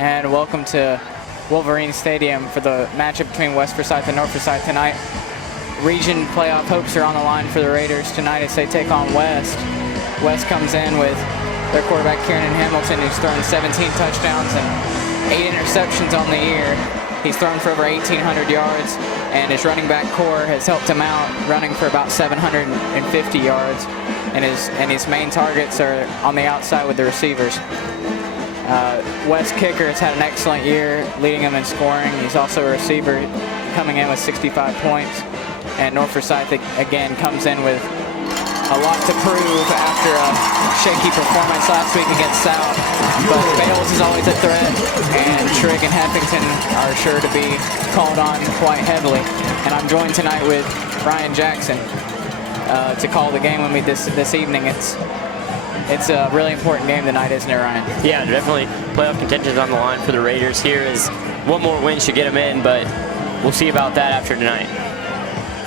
and welcome to Wolverine Stadium for the matchup between West Forsyth and North Forsyth tonight. Region playoff hopes are on the line for the Raiders tonight as they take on West. West comes in with their quarterback Kieran Hamilton, who's thrown 17 touchdowns and 8 interceptions on the year. He's thrown for over 1,800 yards, and his running back core has helped him out, running for about 750 yards. And his main targets are on the outside with the receivers. West kicker has had an excellent year, leading them in scoring. He's also a receiver, coming in with 65 points. And North Forsyth again comes in with a lot to prove after a shaky performance last week against South. But Bales is always a threat, and Trigg and Heffington are sure to be called on quite heavily. And I'm joined tonight with Ryan Jackson to call the game with me this evening. It's a really important game tonight, isn't it, Ryan? Yeah, definitely. Playoff contention's on the line for the Raiders here. Is one more win should get them in, but we'll see about that after tonight.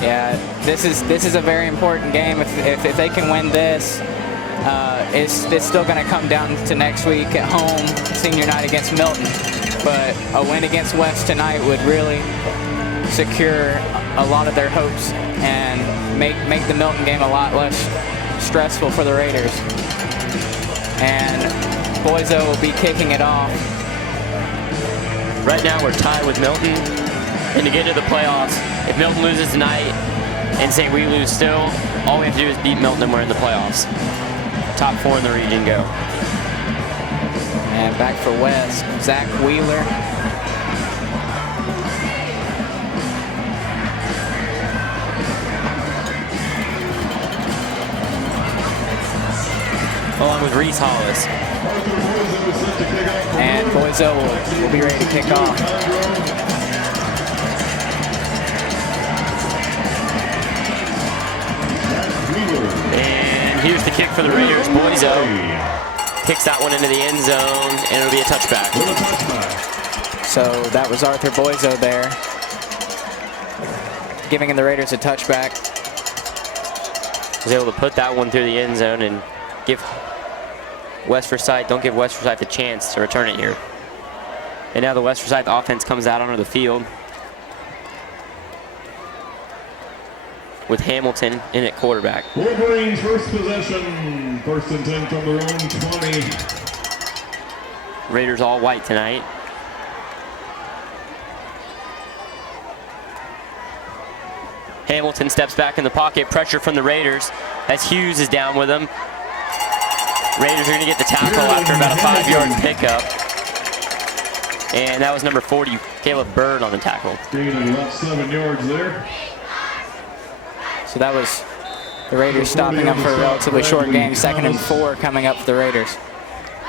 Yeah, this is a very important game. If they can win this, it's still going to come down to next week at home, senior night against Milton. But a win against West tonight would really secure a lot of their hopes and make the Milton game a lot less stressful for the Raiders. And Boiso will be kicking it off. Right now we're tied with Milton, and to get into the playoffs, if Milton loses tonight and say we lose still, all we have to do is beat Milton and we're in the playoffs. Top 4 in the region go. And back for West, Zach Wheeler. Along with Reese Hollis. And Boiso will be ready to kick off. And here's the kick for the Raiders. Boiso kicks that one into the end zone, and it'll be a touchback. So that was Arthur Boiso there, giving the Raiders a touchback. Was able to put that one through the end zone and give West Forsyth, don't give West Forsyth a chance to return it here. And now the West Forsyth offense comes out onto the field with Hamilton in at quarterback. Wolverines first possession, 1st and 10 from their own 20. Raiders all white tonight. Hamilton steps back in the pocket, pressure from the Raiders as Hughes is down with him. Raiders are going to get the tackle after about a 5-yard pickup. And that was number 40, Caleb Bird, on the tackle. Gaining about 7 yards there. So that was the Raiders stopping them for a relatively short game. 2nd and 4 coming up for the Raiders.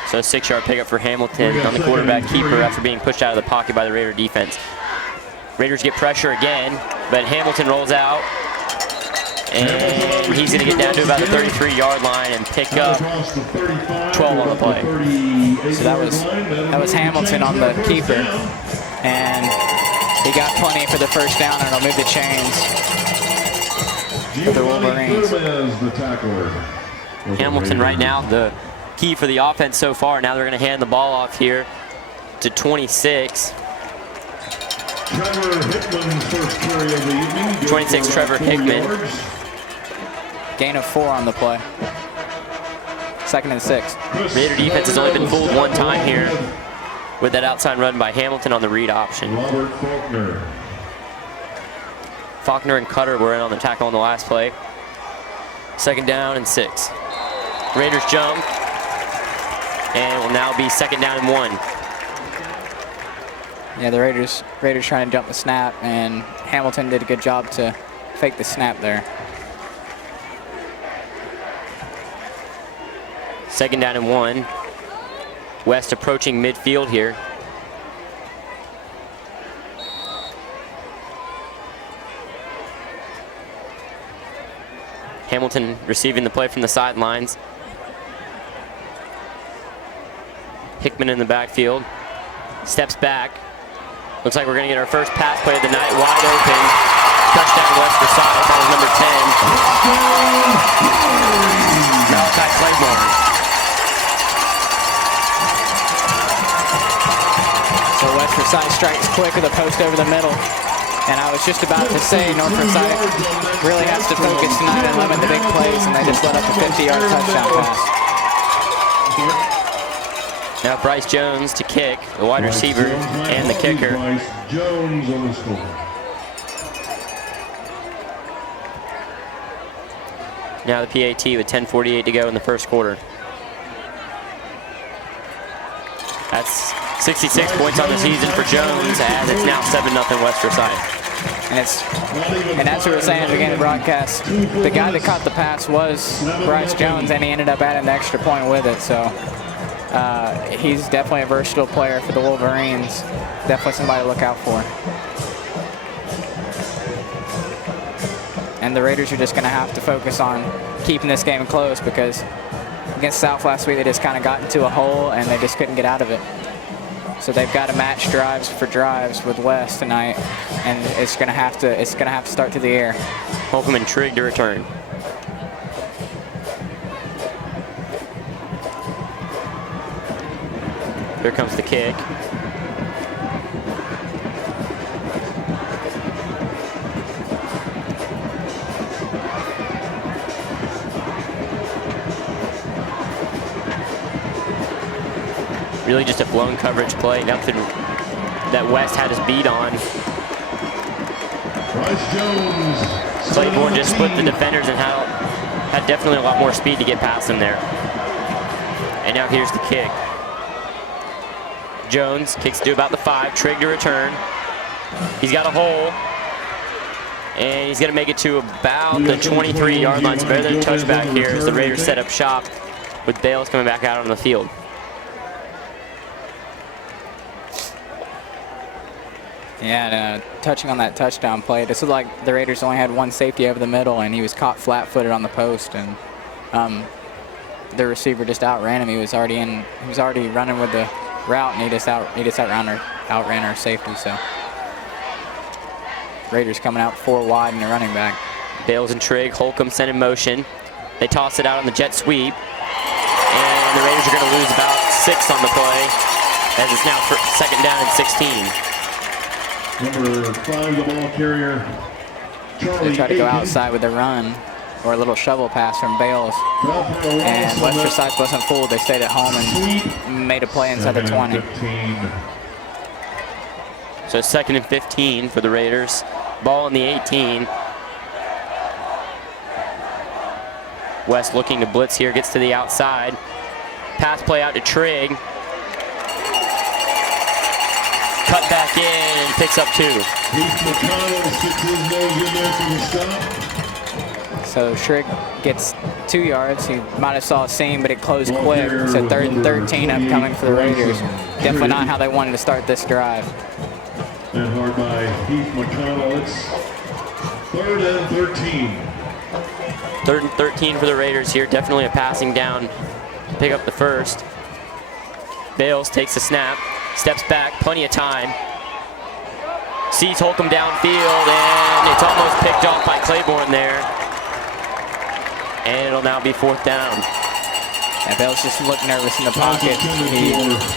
So a 6-yard pickup for Hamilton on the quarterback keeper after being pushed out of the pocket by the Raider defense. Raiders get pressure again, but Hamilton rolls out. And he's going to get down to about the 33-yard line and pick up 12 on the play. So that was Hamilton on the keeper. And he got plenty for the first down, and it'll move the chains for the Wolverines. Hamilton right now, the key for the offense so far. Now they're going to hand the ball off here to 26. 26, Trevor Hickman. Gain of 4 on the play. 2nd and 6. Raider defense has only been fooled one time here with that outside run by Hamilton on the read option. Faulkner and Cutter were in on the tackle on the last play. 2nd down and 6. Raiders jump, and it will now be 2nd down and 1. Yeah, the Raiders trying to jump the snap, and Hamilton did a good job to fake the snap there. 2nd down and 1. West approaching midfield here. Hamilton receiving the play from the sidelines. Hickman in the backfield. Steps back. Looks like we're going to get our first pass play of the night. Wide open. Touchdown West Forsyth. That was number 10. Malachi Claiborne. quick with a post over the middle. And I was just about to say North Forsyth really has to focus tonight and limit the big plays, and they just let up a 50-yard touchdown pass. Now Bryce Jones to kick, the wide receiver and the kicker. Bryce Jones on the score. Now the PAT with 10:48 to go in the first quarter. That's 66 points on the season for Jones, as it's now 7-0 West Forsyth. And that's what we're saying at the beginning of the broadcast. The guy that caught the pass was Bryce Jones, and he ended up adding the extra point with it. So he's definitely a versatile player for the Wolverines. Definitely somebody to look out for. And the Raiders are just going to have to focus on keeping this game close, because against South last week, they just kind of got into a hole and they just couldn't get out of it. So they've got to match drives for drives with West tonight, and it's going to have to start through the air. Holcomb and Trigg to return. Here comes the kick. Really just a blown coverage play, nothing that West had his beat on. Bryce Jones. Claiborne just split the defenders and had definitely a lot more speed to get past him there. And now here's the kick. Jones kicks to about the 5, Trigg to return. He's got a hole, and he's gonna make it to about the 23-yard line. It's better than a touchback here as the Raiders set up shop with Bales coming back out on the field. Yeah, and, touching on that touchdown play, this looked like the Raiders only had one safety over the middle, and he was caught flat-footed on the post, and the receiver just outran him. He was already running with the route, and he just outran our safety. So Raiders coming out 4 wide and the running back. Bales and Trigg, Holcomb sent in motion. They toss it out on the jet sweep, and the Raiders are going to lose about 6 on the play, as it's now 2nd down and 16. Number 5, the ball carrier, Charlie. They try to go outside with a run or a little shovel pass from Bales. And West Forsyth wasn't fooled. They stayed at home and made a play inside the 20. So 2nd and 15 for the Raiders. Ball in the 18. West looking to blitz here, gets to the outside. Pass play out to Trigg. Cut back in and picks up 2. So Trigg gets 2 yards. He might have saw a seam, but it closed quick. So 3rd and 13 upcoming for the Raiders. Definitely not how they wanted to start this drive. And hard by Heath McConnell. It's 3rd and 13. 3rd and 13 for the Raiders here. Definitely a passing down to pick up the first. Bales takes the snap, steps back, plenty of time. Sees Holcomb downfield, and it's almost picked off by Claiborne there. And it'll now be 4th down. And Bales just looked nervous in the pocket.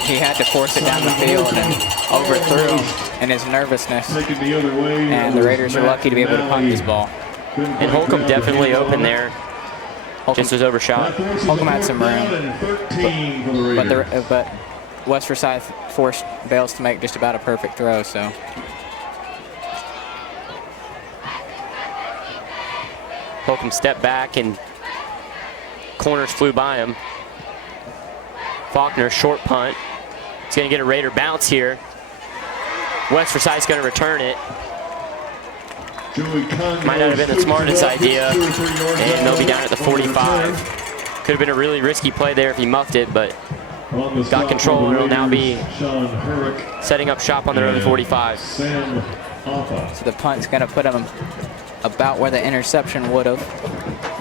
He had to force it down the field and overthrew in his nervousness. And the Raiders are lucky to be able to punt this ball. And Holcomb definitely open there. Just was overshot. Holcomb had some room. But West Forsyth forced Bales to make just about a perfect throw. So Holcomb stepped back and corners flew by him. Faulkner, short punt. He's going to get a Raider bounce here. West Forsyth's going to return it. Might not have been the smartest idea, and they'll be down at the 45. Could have been a really risky play there if he muffed it, but got control, and it'll now be setting up shop on their own 45. So the punt's going to put him about where the interception would have.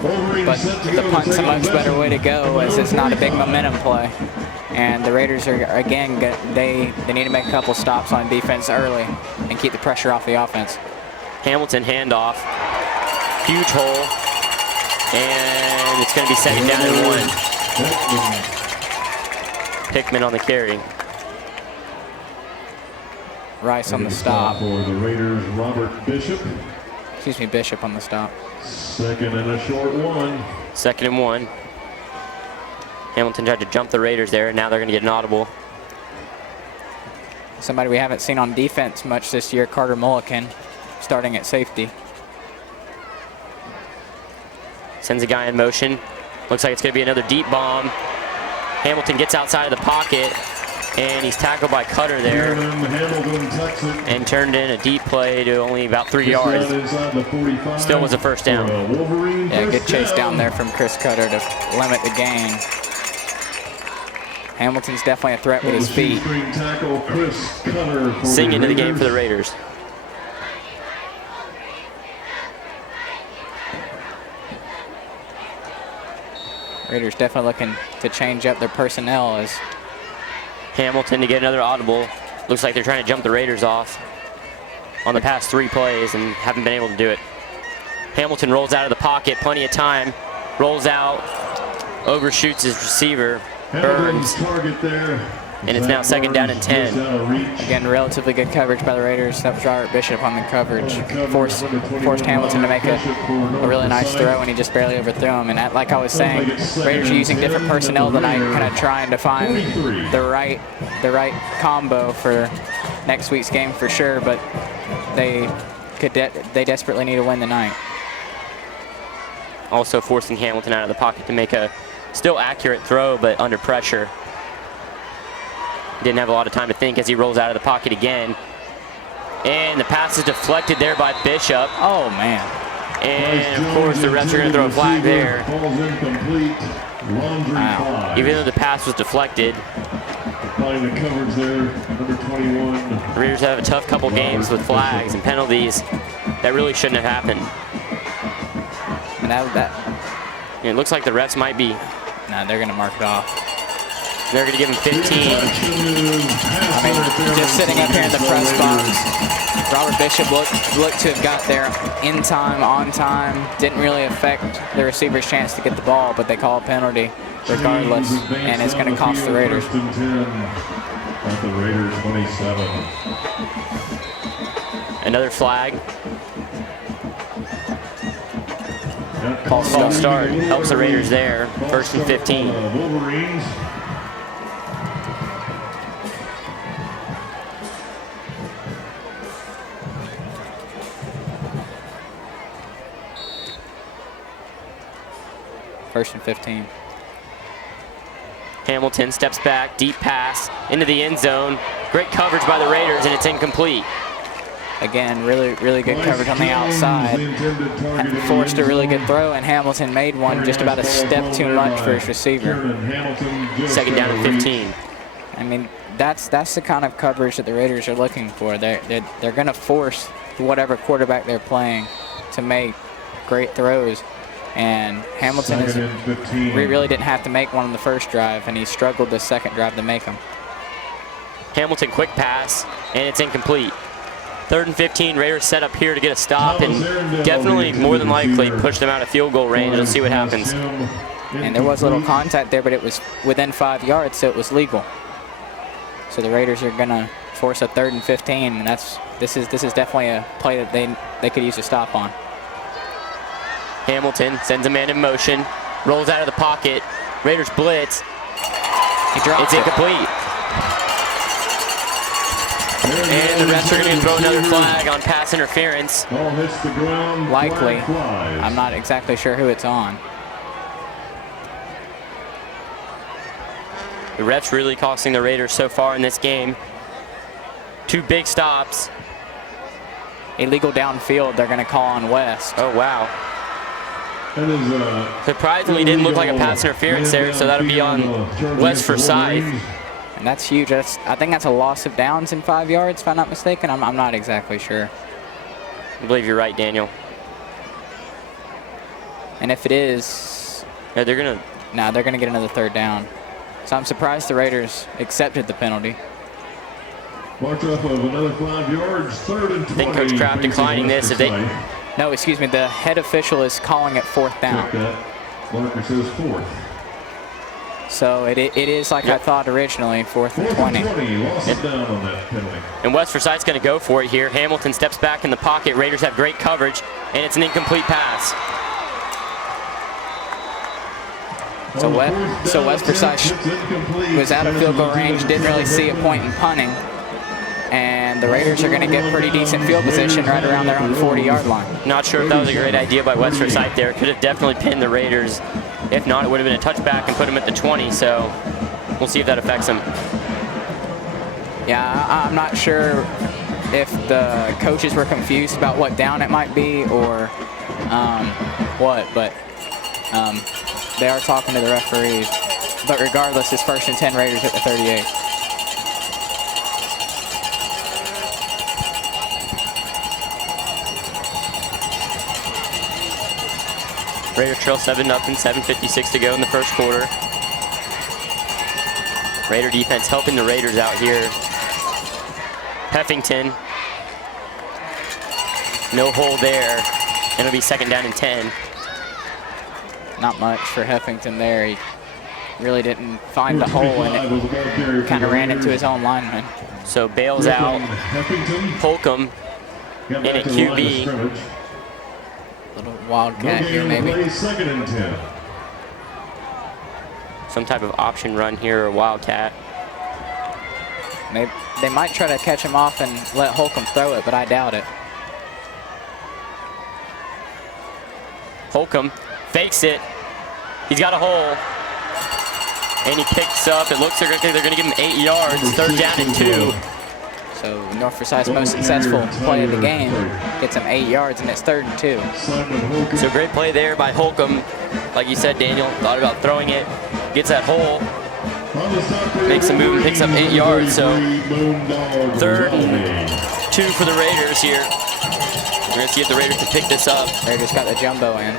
But the punt's a much better way to go, as it's not a big momentum play. And the Raiders are, again, they need to make a couple stops on defense early and keep the pressure off the offense. Hamilton handoff, huge hole, and it's going to be 2nd down and 1. Hickman on the carry. Rice on the stop. For the Raiders, Robert Bishop. Excuse me, Bishop on the stop. Second and a short one. 2nd and 1. Hamilton tried to jump the Raiders there, and now they're going to get an audible. Somebody we haven't seen on defense much this year, Carter Mulliken, starting at safety. Sends a guy in motion. Looks like it's going to be another deep bomb. Hamilton gets outside of the pocket, and he's tackled by Cutter there. And turned in a deep play to only about 3 yards. Still was a first down. Yeah, good chase down there from Chris Cutter to limit the gain. Hamilton's definitely a threat with his feet. Sing into the game for the Raiders. Raiders definitely looking to change up their personnel as Hamilton to get another audible. Looks like they're trying to jump the Raiders off on the past 3 plays and haven't been able to do it. Hamilton rolls out of the pocket, plenty of time, rolls out, overshoots his receiver, Burns, and it's now 2nd down and 10. Again, relatively good coverage by the Raiders. That was Robert Bishop on the coverage. Forced Hamilton to make a really nice throw, and he just barely overthrew him. And like I was saying, Raiders are using different personnel tonight, kind of trying to find the right combo for next week's game for sure. But they desperately need to win tonight. Also forcing Hamilton out of the pocket to make a still accurate throw, but under pressure. Didn't have a lot of time to think as he rolls out of the pocket again. And the pass is deflected there by Bishop. Oh, man. And, of course, the refs are going to throw a flag there. Wow. Even though the pass was deflected. The coverage there, number 21. The Raiders have a tough couple games with flags and penalties that really shouldn't have happened. And it looks like the refs might be. Nah, they're going to mark it off. They're going to give him 15. I mean, just sitting up here in the press box, Robert Bishop looked to have got there in time, on time. Didn't really affect the receiver's chance to get the ball, but they call a penalty regardless, and it's going to cost the Raiders. At the Raiders 27. Another flag. False start helps the Raiders there. 1st and 15. Wolverines. First and 15. Hamilton steps back, deep pass into the end zone. Great coverage by the Raiders, and it's incomplete. Again, really good coverage on the outside. Forced a really good throw, and Hamilton made one just about a step too much for his receiver. 2nd down and 15. I mean, that's the kind of coverage that the Raiders are looking for. They're going to force whatever quarterback they're playing to make great throws. And Hamilton really didn't have to make one on the first drive, and he struggled the second drive to make them. Hamilton quick pass, and it's incomplete. 3rd and 15, Raiders set up here to get a stop and definitely more than likely push them out of field goal range. Let's see what happens. And there was a little contact there, but it was within 5 yards, so it was legal. So the Raiders are going to force a 3rd and 15, and this is definitely a play that they could use a stop on. Hamilton sends a man in motion, rolls out of the pocket. Raiders blitz. It's incomplete. And the refs are going to throw another flag on pass interference. Likely. I'm not exactly sure who it's on. The refs really costing the Raiders so far in this game. 2 big stops. Illegal downfield, they're going to call on West. Oh, wow. Surprisingly, didn't look like a pass interference there, so that'll be on West Forsyth. And that's huge. I think that's a loss of downs in 5 yards, if I'm not mistaken. I'm not exactly sure. I believe you're right, Daniel. And if it is, yeah, they're gonna get another 3rd down. So I'm surprised the Raiders accepted the penalty. March off of another 5 yards, 3rd and 20. I think Coach Kraft declining this if they. No, excuse me. The head official is calling it 4th down. Marker says 4th. So it is like I thought originally, 4th and 20. Lost it down on that penalty. And West Forsyth's going to go for it here. Hamilton steps back in the pocket. Raiders have great coverage, and it's an incomplete pass. So West Forsyth was out of field goal range, didn't really see a point in punting. And the Raiders are going to get pretty decent field position right around their own 40-yard line. Not sure if that was a great idea by West Forsyth there. Could have definitely pinned the Raiders. If not, it would have been a touchback and put them at the 20. So we'll see if that affects them. Yeah, I'm not sure if the coaches were confused about what down it might be or what, but they are talking to the referee. But regardless, it's 1st and 10 Raiders at the 38. Raiders trail 7-0, 7:56 to go in the first quarter. Raider defense helping the Raiders out here. Heffington, no hole there. And it'll be 2nd down and 10. Not much for Heffington there. He really didn't find the hole in it. Kind of ran into his own lineman. So bails out. Holcomb in at QB. Little wildcat here, maybe. 2nd and 10. Some type of option run here or wildcat. Maybe they might try to catch him off and let Holcomb throw it, but I doubt it. Holcomb fakes it. He's got a hole. And he picks up. It looks like they're going to give him 8 yards. 3rd down and 2. So North Forsyth's most successful play of the game gets him 8 yards, and it's 3rd and 2. So great play there by Holcomb. Like you said, Daniel, thought about throwing it. Gets that hole. Makes a move and picks up 8 yards. So 3rd and 2 for the Raiders here. We're going to see if the Raiders can pick this up. Raiders got the jumbo in.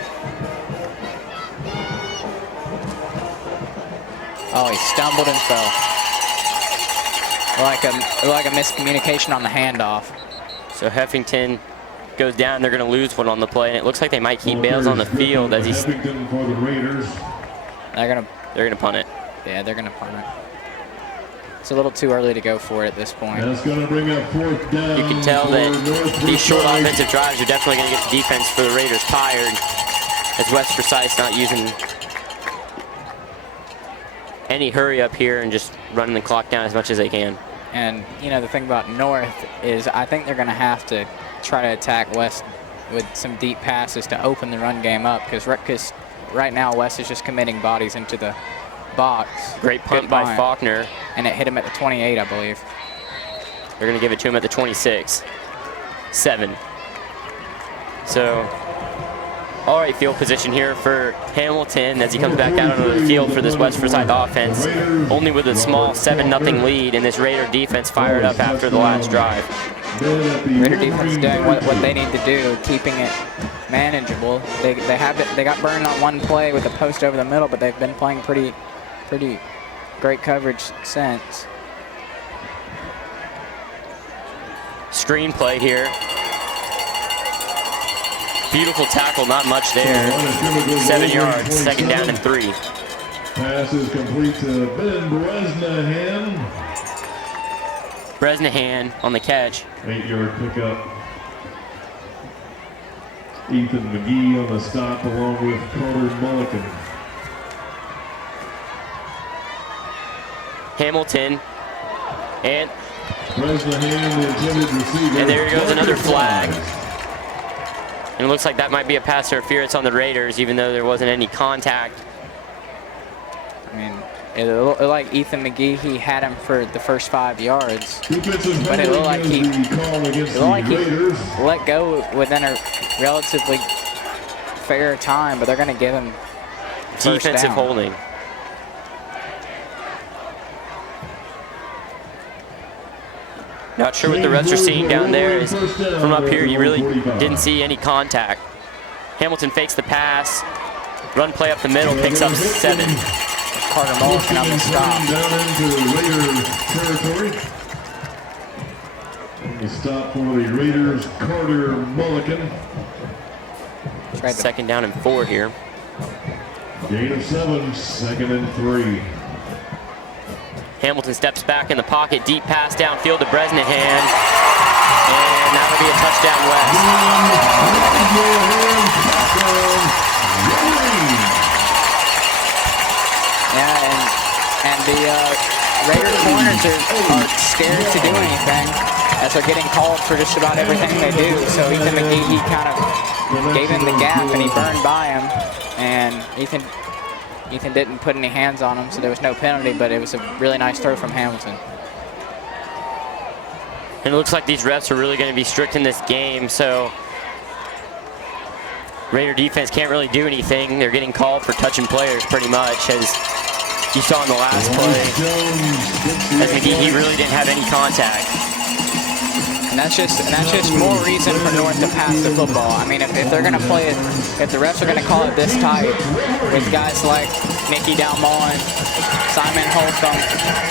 Oh, he stumbled and fell. Like a miscommunication on the handoff. So Heffington goes down. They're going to lose one on the play, and it looks like they might keep Bales on the field as he's. They're gonna punt it. Yeah, they're gonna punt it. It's a little too early to go for it at this point. That's going to bring up 4th down. You can tell that these short offensive drives are definitely going to get the defense for the Raiders tired, as West Forsyth's not using any hurry up here and just running the clock down as much as they can. And, you know, the thing about North is I think they're going to have to try to attack West with some deep passes to open the run game up, because right now West is just committing bodies into the box. Great punt by Faulkner. And it hit him at the 28, I believe. They're going to give it to him at the 26. 7. So, all right, field position here for Hamilton as he comes back out onto the field for this West Forsyth offense. Only with a small 7-0 lead, and this Raider defense fired up after the last drive. Raider defense is doing what they need to do, keeping it manageable. They got burned on one play with a post over the middle, but they've been playing pretty great coverage since. Screen play here. Beautiful tackle, not much there. 7 yards, 2nd down and 3. Pass is complete to Ben Bresnahan. Bresnahan on the catch. 8-yard pickup. Ethan McGee on the stop along with Carter Mulligan. Hamilton and Bresnahan, the intended receiver. And there goes another flag. And it looks like that might be a pass interference on the Raiders, even though there wasn't any contact. I mean, it looked like Ethan McGee, he had him for the first 5 yards. But it looked like he let go within a relatively fair time, but they're going to give him first defensive down. holding. Not sure what the refs are seeing down there. Is from up here, you really didn't see any contact. Hamilton fakes the pass. Run play up the middle, picks up 7. Carter Mulligan on the stop. Down into Raider territory. The stop for the Raiders, Carter Mulligan. 2nd down and 4 here. Gain of 7, 2nd and 3. Hamilton steps back in the pocket, deep pass downfield to Bresnahan, and that'll be a touchdown West. Yeah, and the Raider corners are scared to do anything as they're getting called for just about everything they do. So Ethan McGee kind of gave him the gap and he burned by him, and Ethan didn't put any hands on him, so there was no penalty, but it was a really nice throw from Hamilton. And it looks like these refs are really going to be strict in this game, so Raider defense can't really do anything. They're getting called for touching players pretty much, as you saw in the last play. As McGee, he really didn't have any contact. And that's just more reason for North to pass the football. I mean, if they're going to play it, if the refs are going to call it this tight, with guys like Nicky Dalmon, Simon Holcomb,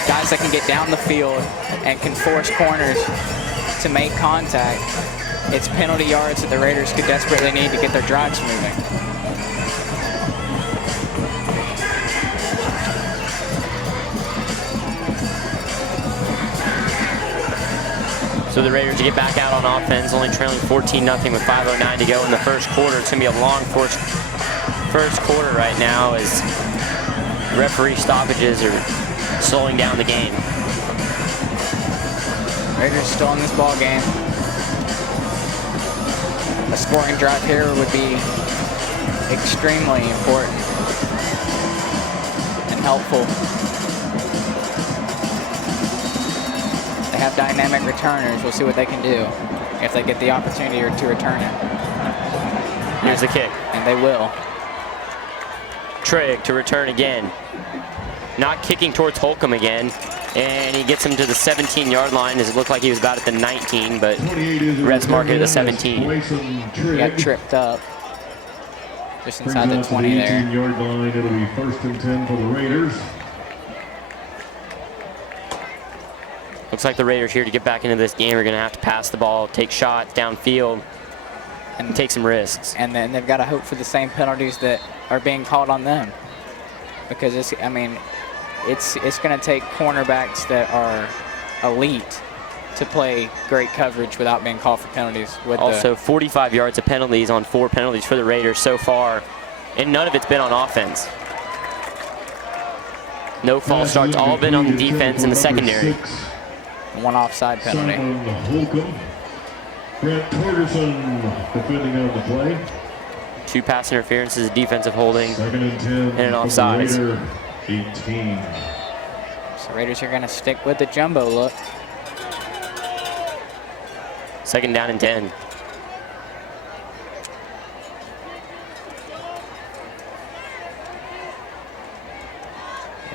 guys that can get down the field and can force corners to make contact, it's penalty yards that the Raiders could desperately need to get their drives moving. So the Raiders get back out on offense, only trailing 14-0 with 5:09 to go in the first quarter. It's going to be a long first quarter right now as referee stoppages are slowing down the game. Raiders still in this ball game. A scoring drive here would be extremely important and helpful. They have dynamic returners. We'll see what they can do if they get the opportunity to return it. Here's the kick. And they will. Trigg to return again. Not kicking towards Holcomb again. And he gets him to the 17-yard line, as it looked like he was about at the 19, but refs mark it at the 17. He got tripped up just inside the 20 there. 18-yard line. It'll be 1st and 10 for the Raiders. Looks like the Raiders here to get back into this game are going to have to pass the ball, take shots downfield, and take some risks. And then they've got to hope for the same penalties that are being called on them, because it's going to take cornerbacks that are elite to play great coverage without being called for penalties. Also, 45 yards of penalties on 4 penalties for the Raiders so far, and none of it's been on offense. No false starts, all been on the defense in the secondary. One offside penalty. Holcomb. Brent Torgerson defending on the play. 2 pass interferences, defensive holding, 2nd and 10 and an offside. 18. So Raiders are going to stick with the jumbo look. 2nd down and 10.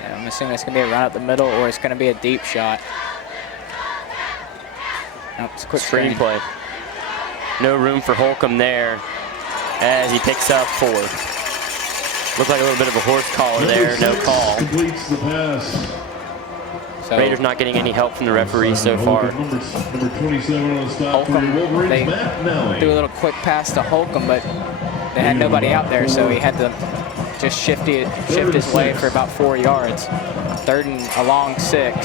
Yeah, I'm assuming it's going to be a run up the middle, or it's going to be a deep shot. Nope, it's a quick screen play. No room for Holcomb there as he picks up 4. Looked like a little bit of a horse collar there, no call. Completes the pass. So Raiders not getting any help from the referee so far. Number 27 on the stop for Holcomb, Wolverines, they Matt Nelly. threw a little quick pass to Holcomb, but they had nobody out there, so he had to just shift his way for about 4 yards. 3rd and a long 6.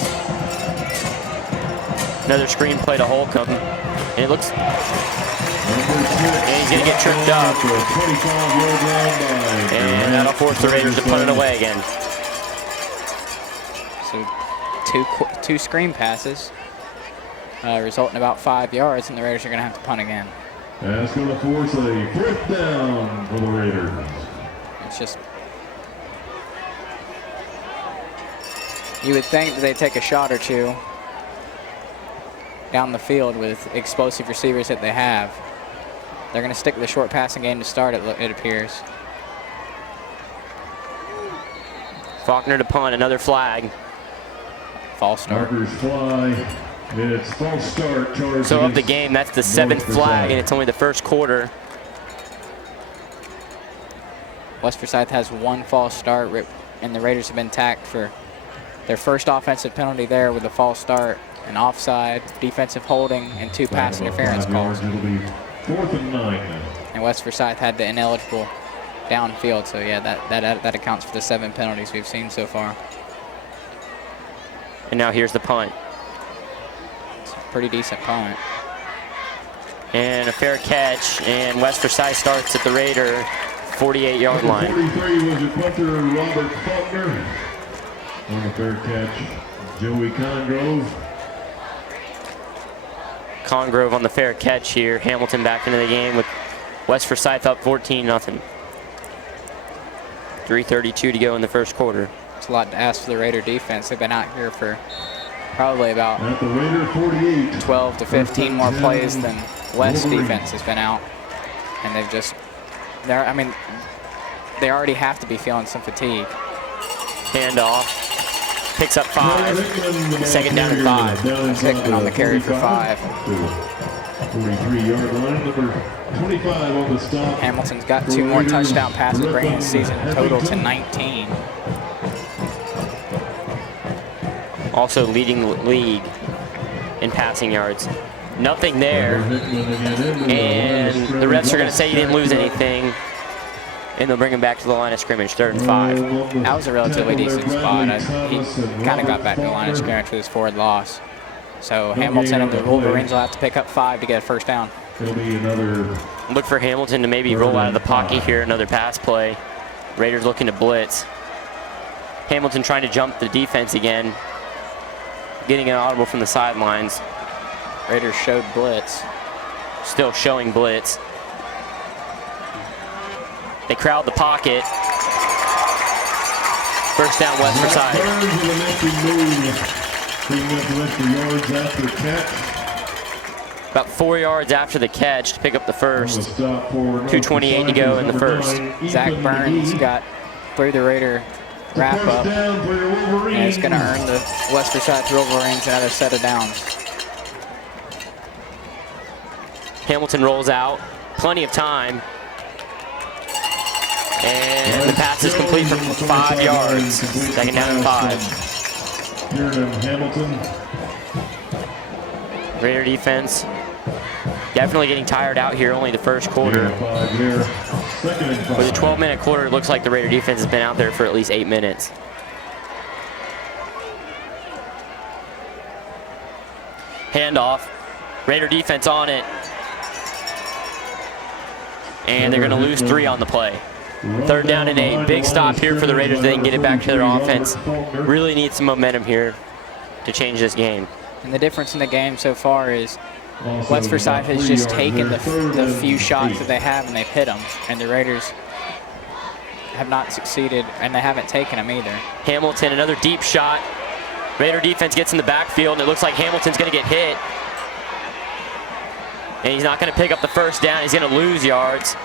Another screen play to Holcomb, and it looks, and he's going to get tripped up, and that'll force the Raiders to punt it away again. So two screen passes, result in about 5 yards, and the Raiders are going to have to punt again. That's going to force a 4th down for the Raiders. It's just, you would think that they'd take a shot or two down the field with explosive receivers that they have. They're going to stick with the short passing game to start, it appears. Faulkner to punt, another flag. False start. Markers fly. It's false start. So of the game, that's the 7th flag, and it's only the first quarter. West Forsyth has 1 false start, and the Raiders have been tacked for their first offensive penalty there with a false start, an offside, defensive holding, and 2 pass interference calls. It'll be 4th and 9. And West Forsyth had the ineligible downfield, so yeah, that accounts for the 7 penalties we've seen so far. And now here's the punt. It's a pretty decent punt. And a fair catch, and West Forsyth starts at the Raider 48-yard line. 43 was your punter, Robert Faulkner. On the fair catch, Joey Congrove. Congrove on the fair catch here. Hamilton back into the game with West Forsyth up 14-0. 3:32 to go in the first quarter. It's a lot to ask for the Raider defense. They've been out here for probably about At the Raider 48. 12 to 15 more plays than West defense has been out. And they've just, I mean, they already have to be feeling some fatigue. Handoff. Picks up 5. Second down and 5. That's Hickman on the carry for 5. 43-yard line, number 25 on the stop. Hamilton's got 2 more touchdown passes, bringing his season total to 19. Also leading the league in passing yards. Nothing there. And the refs are going to say he didn't lose anything. And they'll bring him back to the line of scrimmage, 3rd and 5. That was a relatively decent spot. He kind of got back to the line of scrimmage with his forward loss. So Hamilton and the Wolverines will have to pick up 5 to get a first down. It'll be another. Look for Hamilton to maybe roll out of the pocket here, another pass play. Raiders looking to blitz. Hamilton trying to jump the defense again. Getting an audible from the sidelines. Raiders showed blitz. Still showing blitz. They crowd the pocket. First down, West Forsyth. About 4 yards after the catch to pick up the first. 2:28 to go in the first. Zach Burns got through the Raider wrap up, and it's going to earn the West Forsyth Wolverines another set of downs. Hamilton rolls out. Plenty of time. And the pass is complete from 5 yards. Second down and 5. Hamilton. Raider defense definitely getting tired out here, only the first quarter. With a 12-minute quarter, it looks like the Raider defense has been out there for at least 8 minutes. Handoff. Raider defense on it. And they're going to lose 3 on the play. 3rd down and 8. Big stop here for the Raiders. They can get it back to their offense. Really need some momentum here to change this game. And the difference in the game so far is West Forsyth has just taken the few shots that they have and they've hit them. And the Raiders have not succeeded, and they haven't taken them either. Hamilton, another deep shot. Raider defense gets in the backfield, and it looks like Hamilton's going to get hit. And he's not going to pick up the first down. He's going to lose yards.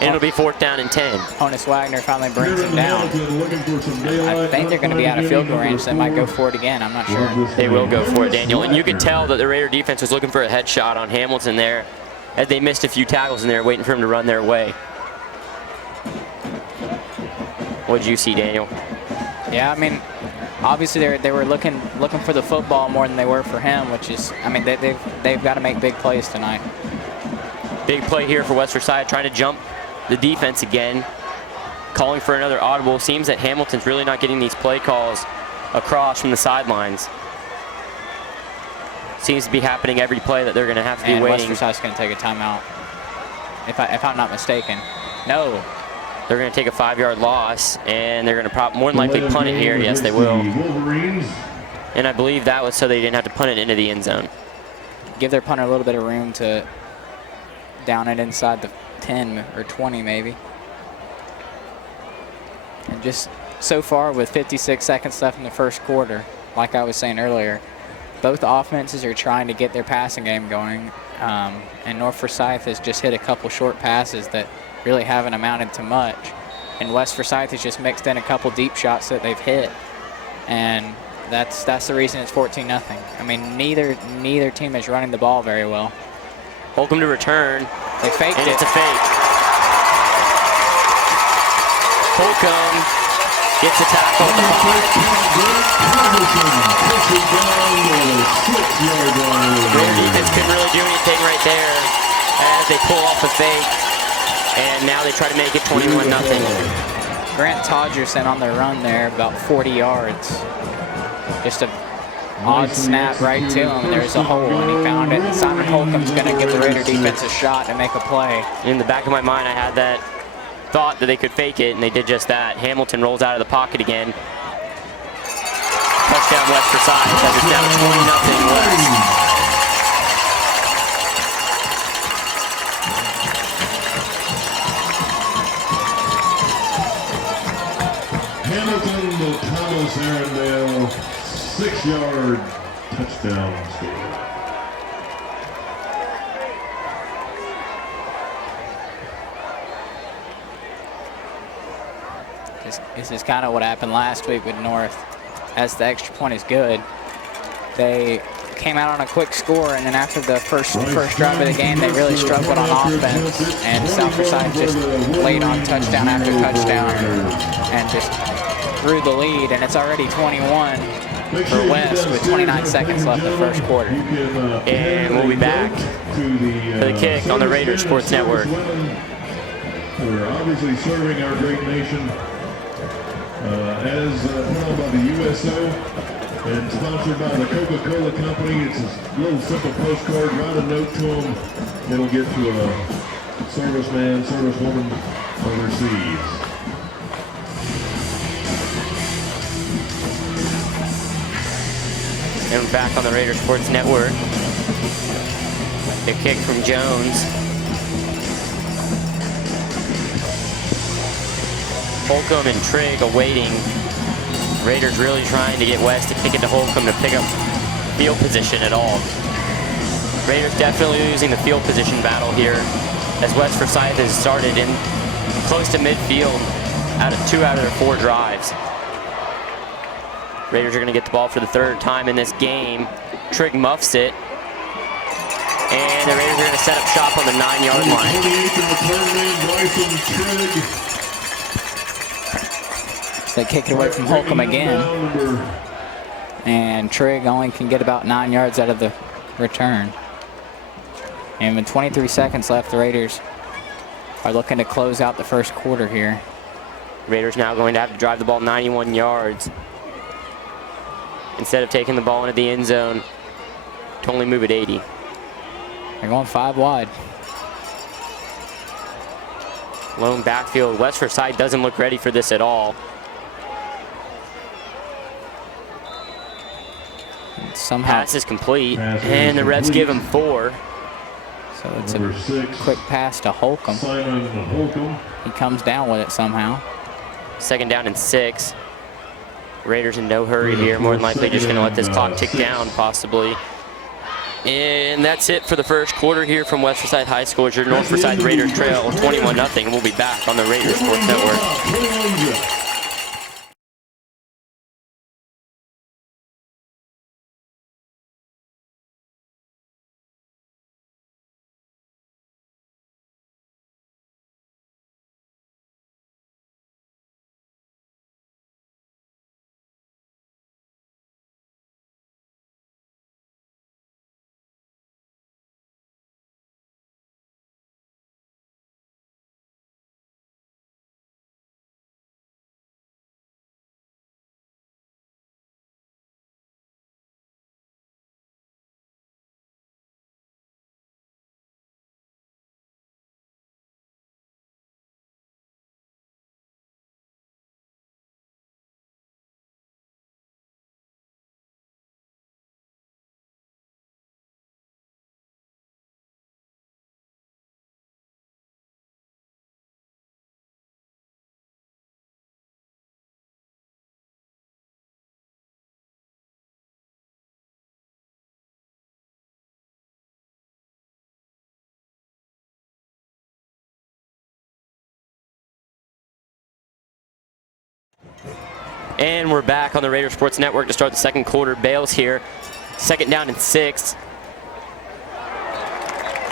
And it'll be 4th down and 10. Honus Wagner finally brings him down. I think they're going to be out of field goal range, so they might go for it again. I'm not sure. They will go for it, Daniel. And you could tell that the Raider defense was looking for a headshot on Hamilton there, as they missed a few tackles in there, waiting for him to run their way. What did you see, Daniel? Yeah, I mean, obviously they were looking for the football more than they were for him, which is, I mean, they've got to make big plays tonight. Big play here for West Forsyth, trying to jump the defense again, calling for another audible. Seems that Hamilton's really not getting these play calls across from the sidelines. Seems to be happening every play that they're going to have to be waiting. West Forsyth's going to take a timeout, if I'm not mistaken. No. They're going to take a 5-yard loss, and they're going to more than likely punt it here. Yes, they will. And I believe that was so they didn't have to punt it into the end zone. Give their punter a little bit of room to down it inside the 10 or 20 maybe. And just so far with 56 seconds left in the first quarter, like I was saying earlier, both offenses are trying to get their passing game going. And North Forsyth has just hit a couple short passes that really haven't amounted to much. And West Forsyth has just mixed in a couple deep shots that they've hit. And that's the reason it's 14-0. I mean, neither team is running the ball very well. Holcomb to return. They faked it. And it's a fake. Holcomb gets a tackle at the 5. Their defense couldn't really do anything right there as they pull off the fake. And now they try to make it 21-0. Grant Todgerson on the run there, about 40 yards. Just a Odd snap right to him, and there's a hole, and he found it. Simon Holcomb's going to give the Raider defense a shot to make a play. In the back of my mind, I had that thought that they could fake it, and they did just that. Hamilton rolls out of the pocket again. Touchdown West Forsyth, as it's now 20-0 West. Hamilton to Thomas Arundel, 6-yard touchdown score. This is kind of what happened last week with North. As the extra point is good, they came out on a quick score, and then after the first drive of the game, they really struggled on offense, and South Forsyth just laid on touchdown after touchdown and just threw the lead, and it's already 21 for West with 29 seconds left in the first quarter. And we'll be back for the kick on the Raiders Sports Network. We're obviously serving our great nation as put on by the USO and sponsored by the Coca-Cola Company. It's a little simple postcard. Write a note to them. It'll get to a serviceman, servicewoman overseas. And we're back on the Raiders Sports Network. The kick from Jones. Holcomb and Trigg awaiting. Raiders really trying to get West to kick it to Holcomb to pick up field position at all. Raiders definitely losing the field position battle here, as West Forsyth has started in close to midfield two out of their 4 drives. Raiders are going to get the ball for the 3rd time in this game. Trigg muffs it. And the Raiders are going to set up shop on the 9-yard line. They kick it away from Holcomb again. And Trigg only can get about 9 yards out of the return. And with 23 seconds left, the Raiders are looking to close out the first quarter here. Raiders now going to have to drive the ball 91 yards. Instead of taking the ball into the end zone to only move it 80. They're going 5 wide. Lone backfield. West Forsyth doesn't look ready for this at all. And somehow pass is complete, and the refs give him 4. So it's a quick pass to Holcomb. Simon Holcomb. He comes down with it somehow. 2nd down and 6. Raiders in no hurry here, more than likely just going to let this clock tick down possibly. And that's it for the first quarter here from West Forsyth High School. As your North Forsyth Raiders trail 21-0, and we'll be back on the Raiders Sports Network. And we're back on the Raiders Sports Network to start the second quarter. Bales here, 2nd down and 6.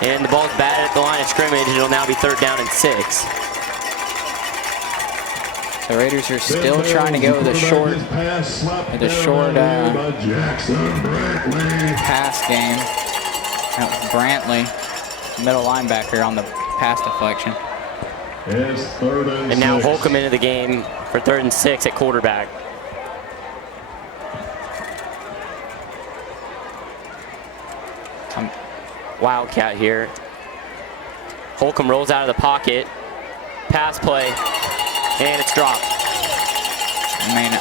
And the ball's batted at the line of scrimmage, and it'll now be 3rd down and 6. The Raiders are still trying to go with a short pass game. That was Brantley, middle linebacker, on the pass deflection. And now Holcomb into the game for 3rd and 6 at quarterback. Wildcat here. Holcomb rolls out of the pocket. Pass play, and it's dropped. I mean,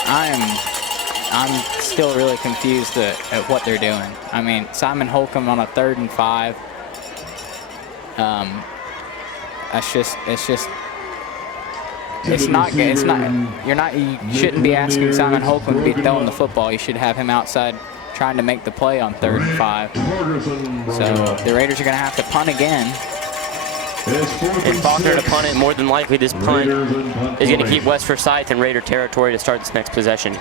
I'm still really confused at what they're doing. I mean, Simon Holcomb on a 3rd and 5. You shouldn't be asking Simon Holcomb to be throwing the football. You should have him outside trying to make the play on 3rd and 5. So the Raiders are going to have to punt again. And Faulkner to punt it. More than likely, this punt is going to keep West Forsyth in Raider territory to start this next possession.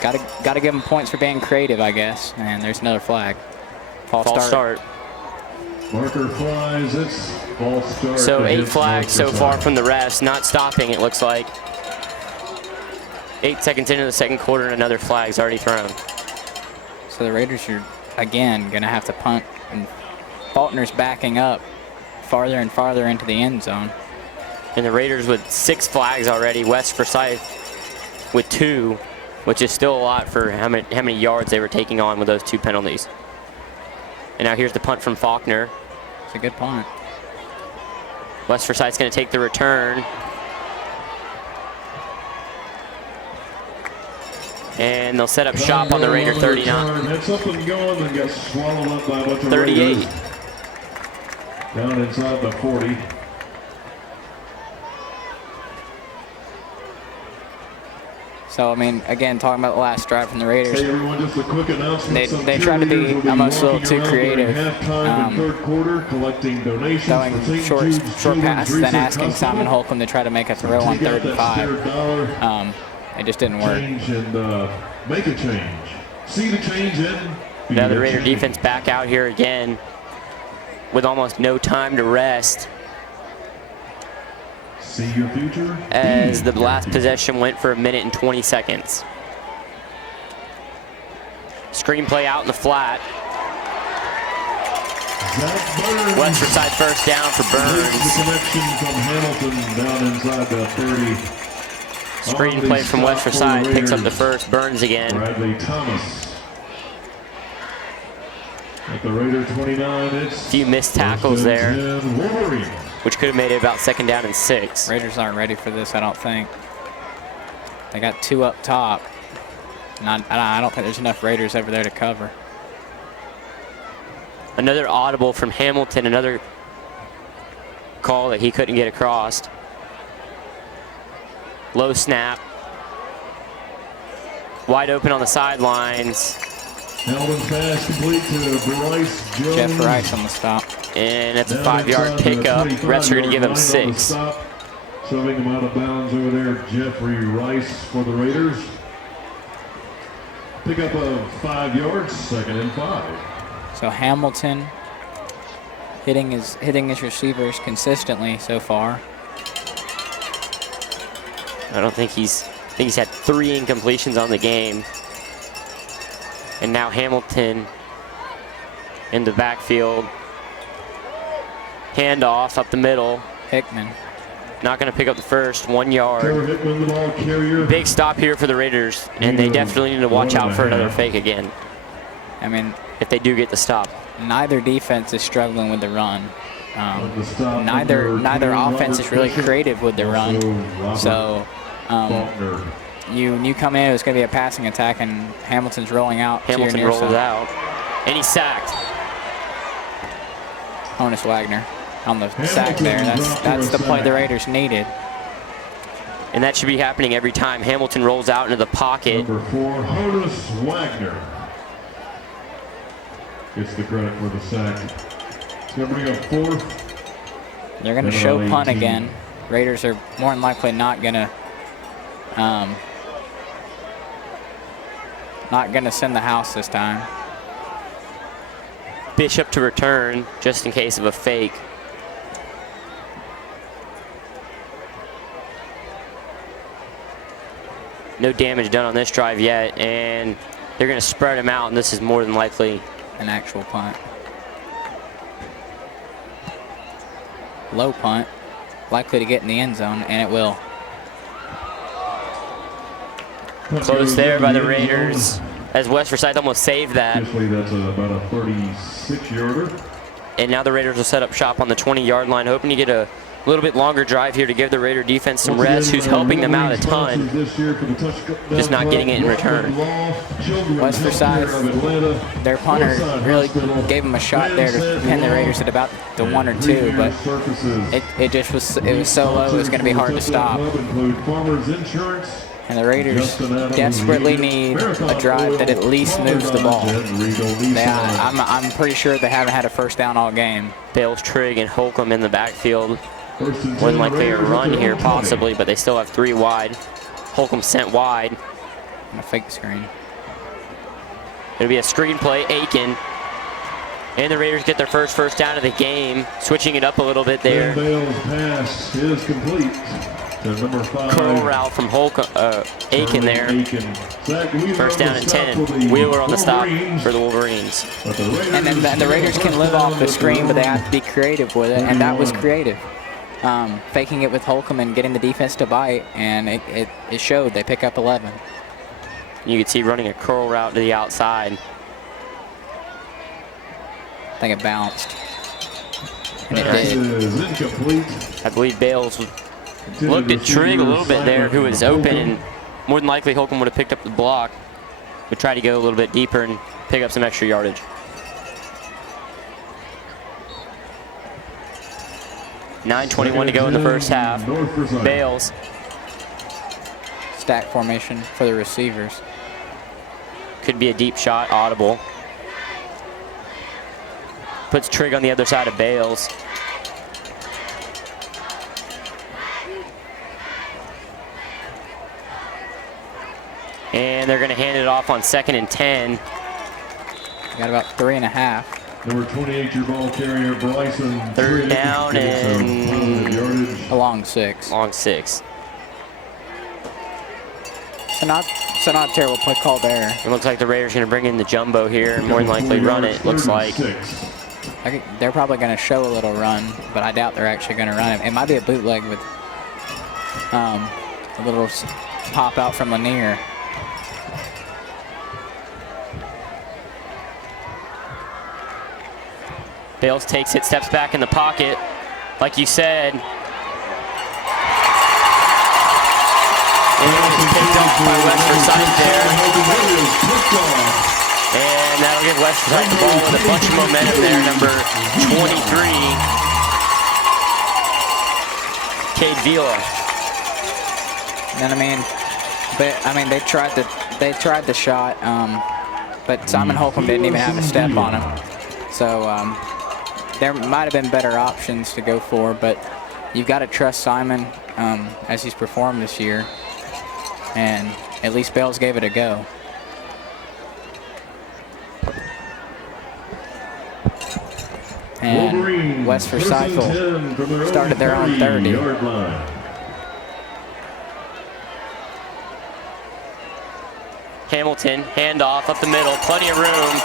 Got to give them points for being creative, I guess. And there's another flag. False start. Marker flies. It's false start. So 8 flags so far from the refs. Not stopping, it looks like. 8 seconds into the second quarter, and another flag's already thrown. So the Raiders are, again, going to have to punt. And Faulkner's backing up farther and farther into the end zone. And the Raiders with 6 flags already. West Forsyth with 2, which is still a lot for how many yards they were taking on with those 2 penalties. And now here's the punt from Faulkner. It's a good punt. West Forsyth's going to take the return. And they'll set up shop on the Raider 39. That's up and going and got swallowed up by a bunch of 38. Raiders. Down inside the 40. So, I mean, again, talking about the last drive from the Raiders. Hey everyone, just a quick announcement. They try to be almost a little too creative. Throwing short passes, then asking Simon Holcomb to try to make a throw on 3rd and 5. It just didn't work. Make a change. See the change in. Now the Raider defense back out here again with almost no time to rest. See your future. As the last possession went for 1 minute and 20 seconds. Screen play out in the flat. West Forsyth first down for Burns. The connection from Hamilton down inside the 30. Screen play from West Forsyth picks up the first. Burns again. Bradley Thomas. At the Raider 29, it's a few missed tackles there, which could have made it about 2nd down and 6. Raiders aren't ready for this, I don't think. They got 2 up top. And I don't think there's enough Raiders over there to cover. Another audible from Hamilton, another call that he couldn't get across. Low snap. Wide open on the sidelines. Melvin pass complete to Bryce Jones. Jeff Rice on the stop. And it's a 5-yard pickup. Refs are going to give him 6. Shoving him out of bounds over there, Jeffrey Rice for the Raiders. Pickup of 5 yards, 2nd and 5. So Hamilton hitting his receivers consistently so far. I think he's had 3 incompletions on the game. And now Hamilton in the backfield. Handoff up the middle. Hickman. Not going to pick up the first. 1 yard. Hickman, the ball carrier. Big stop here for the Raiders, and they definitely need to watch out for another fake again. I mean, if they do get the stop. Neither defense is struggling with the run. Neither offense is really creative with the run. So you come in, it's going to be a passing attack, and Hamilton's rolling out. Hamilton rolls out, and he's sacked. Honus Wagner on the sack there. That's the play the Raiders needed. And that should be happening every time. Hamilton rolls out into the pocket. Number 4, Honus Wagner gets the credit for the sack. It's going to bring up 4th. They're going to show punt again. Raiders are more than likely not going to send the house this time. Bishop to return just in case of a fake. No damage done on this drive yet, and they're going to spread him out, and this is more than likely an actual punt. Low punt, likely to get in the end zone, and it will. Close there by the Raiders. as West Forsyth almost saved that. Officially, that's about a 36-yarder. And now the Raiders will set up shop on the 20-yard line, hoping to get a little bit longer drive here to give the Raider defense some rest, who's helping them out a ton, just not getting it in return. West Forsyth, their punter really gave them a shot there to pin the Raiders at about the 1 or 2, but it was so low it was going to be hard to stop. And the Raiders desperately need a drive that at least moves the ball. I'm pretty sure they haven't had a first down all game. Bales, Trigg, and Holcomb in the backfield. Wouldn't likely a run here possibly, but they still have 3 wide. Holcomb sent wide. A fake screen. It'll be a screen play, Aiken. And the Raiders get their first down of the game, switching it up a little bit there. Bales' pass is complete to number 5. Curl route from Holcomb, Aiken there. First down and 10. Wheeler on the stop for the Wolverines. And then the Raiders can live off the screen, but they have to be creative with it, and that was creative. Faking it with Holcomb and getting the defense to bite, and it showed. They pick up 11. You could see running a curl route to the outside. I think it bounced. And it did. I believe Bales looked at Trigg a little bit there, who was open, and more than likely Holcomb would have picked up the block, but tried to go a little bit deeper and pick up some extra yardage. 9:21 to go in the first half. Bales. Stack formation for the receivers. Could be a deep shot, audible. Puts Trigg on the other side of Bales. And they're going to hand it off on 2nd and 10. Got about 3.5. Number 28, your ball carrier, Bryson. 3rd down and a long 6. Long 6. So not a terrible play call there. It looks like the Raiders are going to bring in the jumbo here and more than likely run it, looks like. They're probably going to show a little run, but I doubt they're actually going to run it. It might be a bootleg with a little pop out from Lanier. Bales takes it, steps back in the pocket, like you said. And it's picked off by West Forsyth there. And that'll give West Forsyth the ball with a bunch of momentum there. Number 23, Cade Vila. And they tried the shot, but Simon Holcomb didn't even have a step on him. So there might have been better options to go for, but you've got to trust Simon as he's performed this year. And at least Bales gave it a go. And West Forsyth started their own 30. Hamilton, handoff up the middle, plenty of room.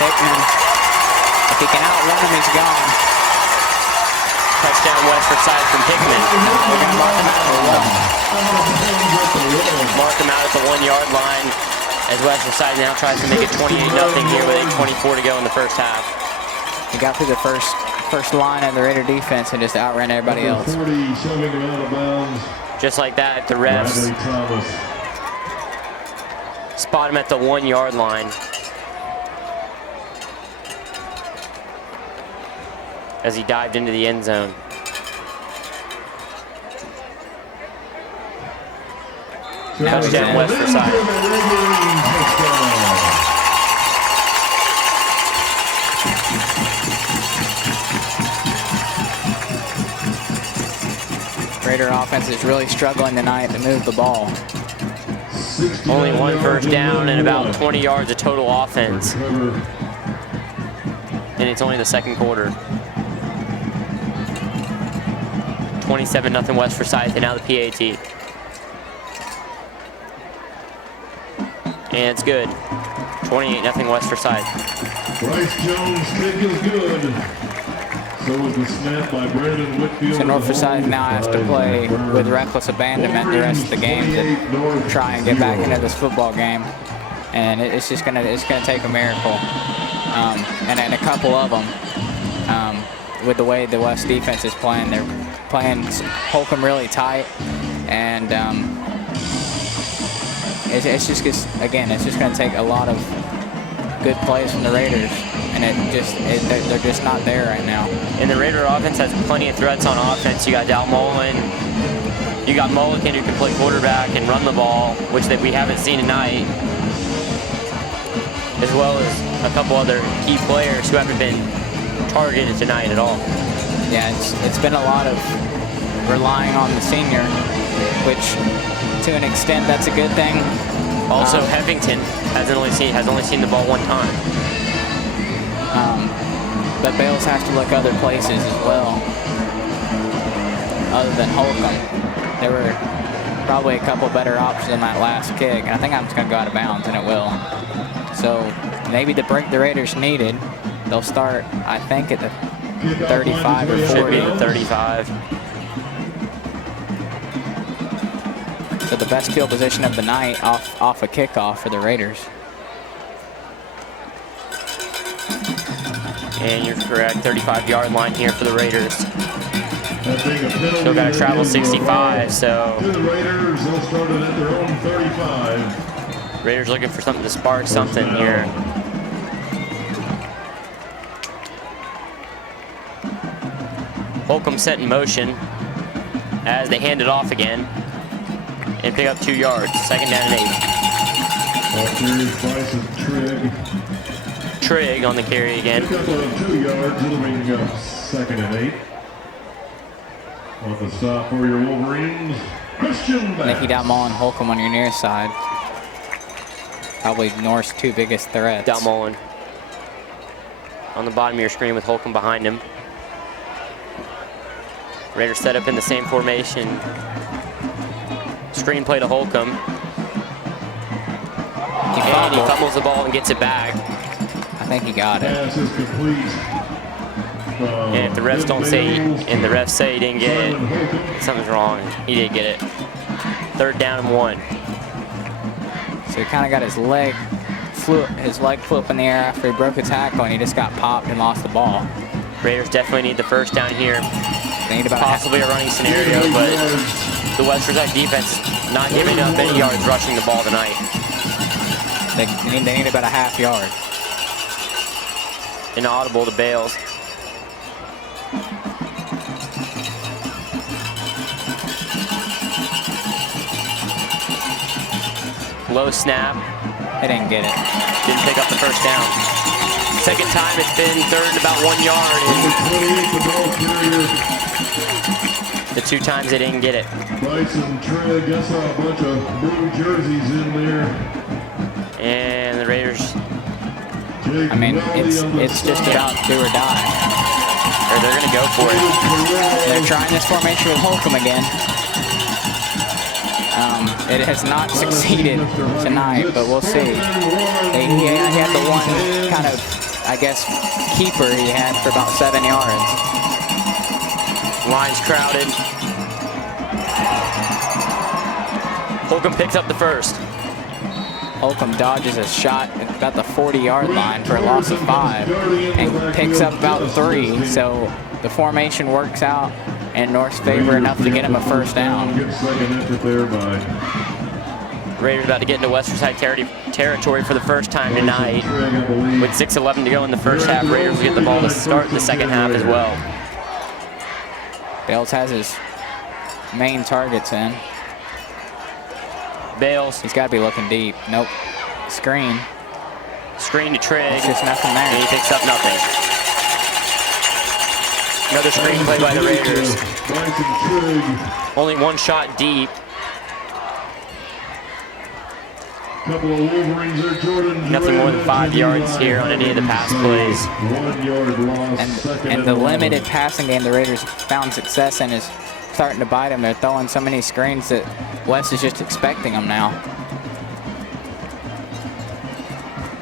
Hickman, if he can outrun him, he's gone. Touchdown West Forsyth from Hickman. We're going to mark him out at the 1. Mark him out at the 1-yard line as West Forsyth now tries to make it 28-0 here with 8:24 to go in the first half. He got through the first line of the Raider defense and just outran everybody else. Just like that, the refs spot him at the 1-yard line. As he dived into the end zone. Touchdown West Forsyth. Raider offense is really struggling tonight to move the ball. Only 1 first down and about 20 yards of total offense. And it's only the second quarter. 27-0 West Forsyth, and now the PAT. And it's good. 28-0 West Forsyth. Bryce Jones' kick is good. So was the snap by Brandon Whitfield. So North Forsyth now has to play with reckless abandonment the rest of the game to try and get back into this football game, and it's gonna take a miracle, and a couple of them. With the way the West defense is playing, they're playing Holcomb really tight, and it's just going to take a lot of good plays from the Raiders, and they're just not there right now. And the Raider offense has plenty of threats on offense. You got Dalmolin, you got Mulliken who can play quarterback and run the ball, which we haven't seen tonight, as well as a couple other key players who haven't been targeted tonight at all. Yeah, it's been a lot of relying on the senior, which to an extent that's a good thing. Also, Heffington has only seen the ball one time. But Bales has to look other places as well, other than Holcomb. There were probably a couple better options on that last kick, and I think I'm just going to go out of bounds, and it will. So maybe the break the Raiders needed. They'll start, I think, at the 35 or 40. Should be at 35. So the best field position of the night off a kickoff for the Raiders. And you're correct, 35-yard line here for the Raiders. Still got to travel 65, so. To the Raiders, they'll start it at their own 35. Raiders looking for something to spark something here. Holcomb set in motion as they hand it off again and pick up 2 yards. Second down and 8. Trigg on the carry again. Pick up 2 yards, it'll bring up second and 8. On the stop for your Wolverines, Christian Bass. Nicky Dalmolin, Holcomb on your near side. Probably North's 2 biggest threats. Dalmolin on the bottom of your screen with Holcomb behind him. Raiders set up in the same formation. Screen play to Holcomb. And he fumbles the ball and gets it back. I think he got it. Pass is complete. And if the refs don't say, and the refs say he didn't get it, something's wrong. He did get it. Third down and 1. So he kind of got his leg flew up in the air after he broke a tackle, and he just got popped and lost the ball. Raiders definitely need the first down here. They need about possibly a running scenario, but the West Forsyth defense not giving up any yards rushing the ball tonight. They need about a half yard. Inaudible to Bales. Low snap. They didn't get it. Didn't pick up the first down. Second time it's been third and about 1 yard. The 2 times they didn't get it. Bryson Trigg, I saw a bunch of blue jerseys in there. And the Raiders. I mean, it's just about do or die. They're going to go for it. They're trying this formation with Holcomb again. It has not succeeded tonight, but we'll see. He had the one kind of, I guess, keeper he had for about 7 yards. Line's crowded. Holcomb picks up the first. Holcomb dodges a shot at about the 40-yard line for a loss of 5 and picks up about 3. So the formation works out in North's favor enough to get him a first down. Raiders about to get into West Forsyth territory for the first time tonight. With 6:11 to go in the first half, Raiders will get the ball to start the second half as well. Bales has his main targets in. Bales. He's got to be looking deep. Nope. Screen. Screen to Trigg. It's just nothing there. And he picks up nothing. Another screen play by the Raiders. Only 1 shot deep. Nothing more than 5 yards here on any of the pass plays. And the limited passing game the Raiders found success in is starting to bite them. They're throwing so many screens that West is just expecting them now.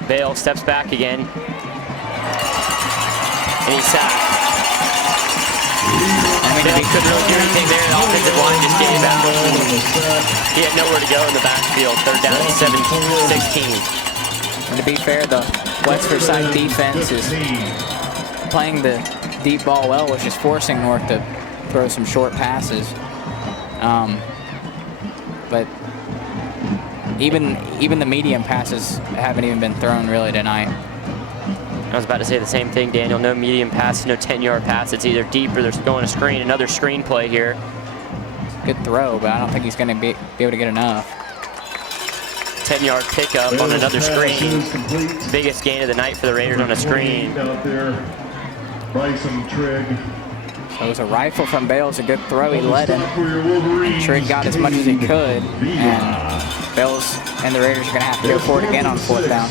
Bale steps back again. And he's sacked. He couldn't really do anything there. The offensive line just gave out. He had nowhere to go in the backfield. Third down at 16. And to be fair, the West Forsyth defense is playing the deep ball well, which is forcing North to throw some short passes. But even the medium passes haven't even been thrown really tonight. I was about to say the same thing, Daniel. No medium pass, no 10-yard pass. It's either deep or they're going a screen. Another screen play here. Good throw, but I don't think he's going to be able to get enough. 10-yard pickup on another screen. Biggest gain of the night for the Raiders on a screen. Out there, Bryson Trigg. So it was a rifle from Bales, a good throw. He led him. Trigg got as much as he could, and Bales and the Raiders are going to have to go for it again on 4th down.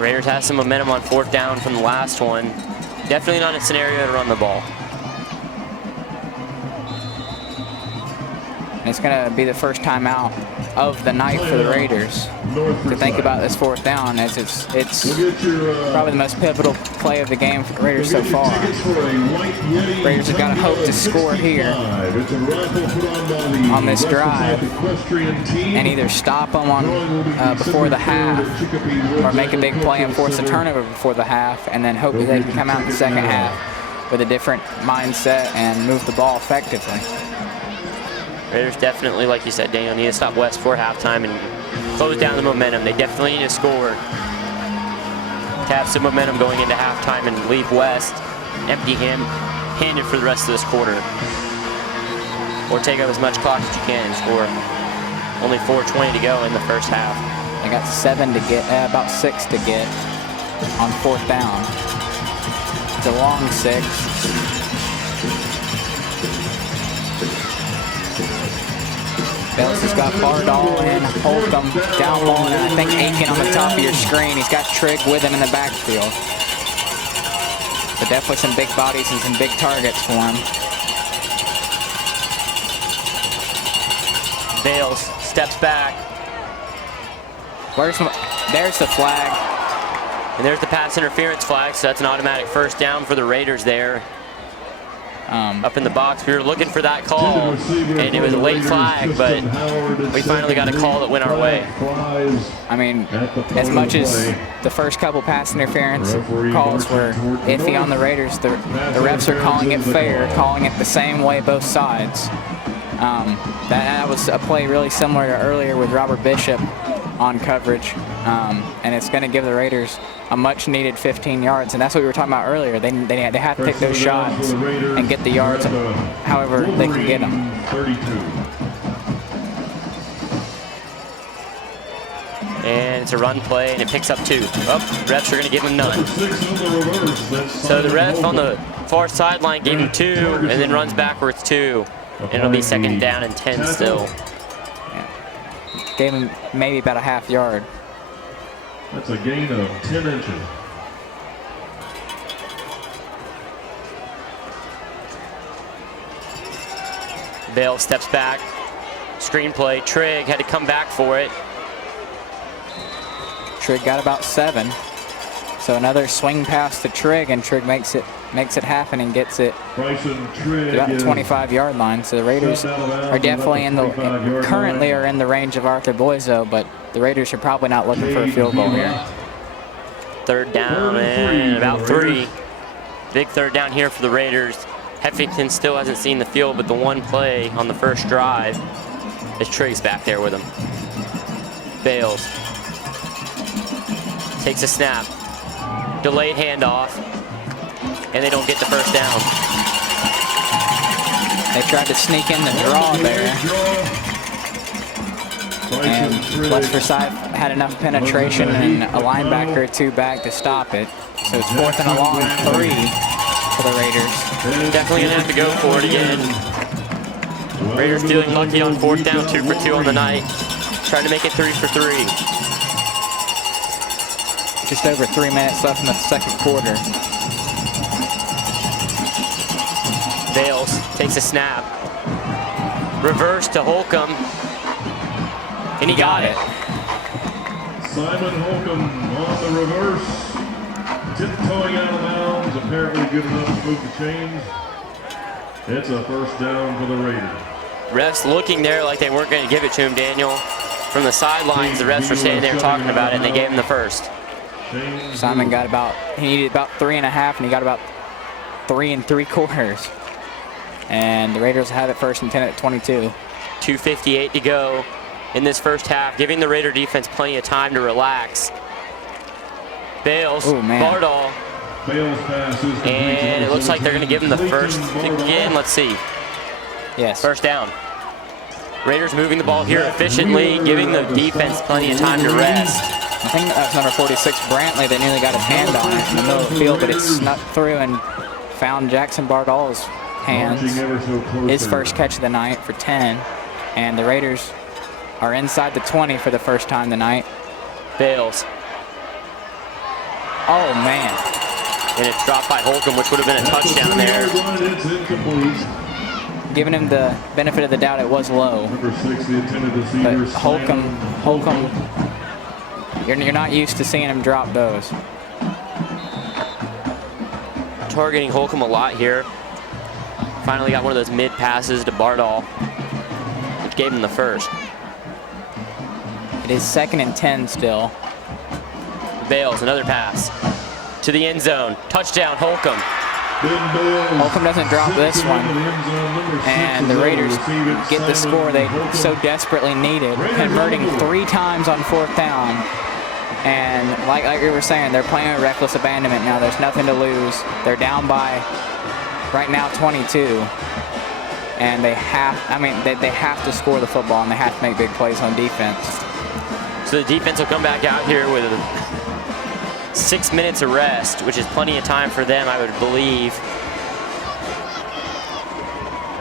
Raiders have some momentum on 4th down from the last one. Definitely not a scenario to run the ball. And it's going to be the first time out of the night for the Raiders to think about this 4th down, as it's probably the most pivotal play of the game for the Raiders so far. Raiders have got to hope to score here on this drive and either stop them on before the half or make a big play and force a turnover before the half, and then hope that they can come out in the second half with a different mindset and move the ball effectively. Raiders definitely, like you said, Daniel, need to stop West for halftime and close down the momentum. They definitely need to score to have some momentum going into halftime and leave West empty-handed for the rest of this quarter. Or take up as much clock as you can and score. Only 4:20 to go in the first half. They got 7 to get, about 6 to get on 4th down. It's a long 6. Bales has got Bardall in, Holcomb down low, and I think Aiken on the top of your screen. He's got Trigg with him in the backfield. But definitely some big bodies and some big targets for him. Bales steps back. There's the flag. And there's the pass interference flag, so that's an automatic first down for the Raiders there. Up in the box, we were looking for that call, and it was a late flag, but we finally got a call that went our way. I mean, as much as the first couple pass interference calls were iffy on the Raiders, the refs are calling it fair, calling it the same way both sides. That was a play really similar to earlier with Robert Bishop on coverage, and it's going to give the Raiders a much-needed 15 yards, and that's what we were talking about earlier. They have to take those shots and get the yards however they can get them. And it's a run play, and it picks up 2. Oh, refs are going to give him none. So the ref on the far sideline gave him 2, and then runs backwards 2. And it'll be 2nd down and 10 still. Yeah. Gave him maybe about a half yard. That's a gain of 10 inches. Bale steps back. Screen play. Trigg had to come back for it. Trigg got about 7. So another swing pass to Trigg, and Trigg makes it happen and gets it to about the 25-yard line. So the Raiders are definitely currently are in the range of Arthur Boiseau, but the Raiders are probably not looking for a field goal here. 3rd down and about 3. Big 3rd down here for the Raiders. Heffington still hasn't seen the field, but the one play on the first drive is Trigg's back there with him. Bales takes a snap. Delayed handoff, and they don't get the first down. They tried to sneak in the draw there, and West Forsyth had enough penetration and a linebacker or 2 back to stop it. So it's 4th and a long 3 for the Raiders. Definitely gonna have to go for it again. Raiders feeling lucky on 4th down, 2 for 2 on the night. Trying to make it 3 for 3. Just over 3 minutes left in the second quarter. Bales takes a snap. Reverse to Holcomb. And he got it. Simon Holcomb on the reverse. Tiptoeing out of bounds. Apparently good enough to move the chains. It's a first down for the Raiders. Refs looking there like they weren't going to give it to him, Daniel. From the sidelines, the refs were standing there talking about it, and they gave him the first. Simon he needed about 3.5, and he got about 3 3/4. And the Raiders had it first and 10 at 22. 2:58 to go in this first half, giving the Raider defense plenty of time to relax. Bales, Bardall, and it looks like they're going to give him the first again. Let's see. Yes. First down. Raiders moving the ball here efficiently, giving the defense plenty of time to rest. I think that's number 46, Brantley, that nearly got his hand on it in the middle of the field, but it snuck through and found Jackson Bardall's hands. His first catch of the night for 10. And the Raiders are inside the 20 for the first time tonight. Bales. Oh, man. And it's dropped by Holcomb, which would have been a touchdown there. Giving him the benefit of the doubt, it was low. But Holcomb, you're not used to seeing him drop those. Targeting Holcomb a lot here. Finally got one of those mid passes to Bardall, which gave him the first. It is 2nd and 10 still. Bales, another pass to the end zone. Touchdown, Holcomb. Holcomb doesn't drop this one, and the Raiders get the score they so desperately needed, converting 3 times on 4th down. And like we were saying, they're playing with reckless abandonment now. There's nothing to lose. They're down by, right now, 22. And they have to score the football, and they have to make big plays on defense. So the defense will come back out here with 6 minutes of rest, which is plenty of time for them, I would believe.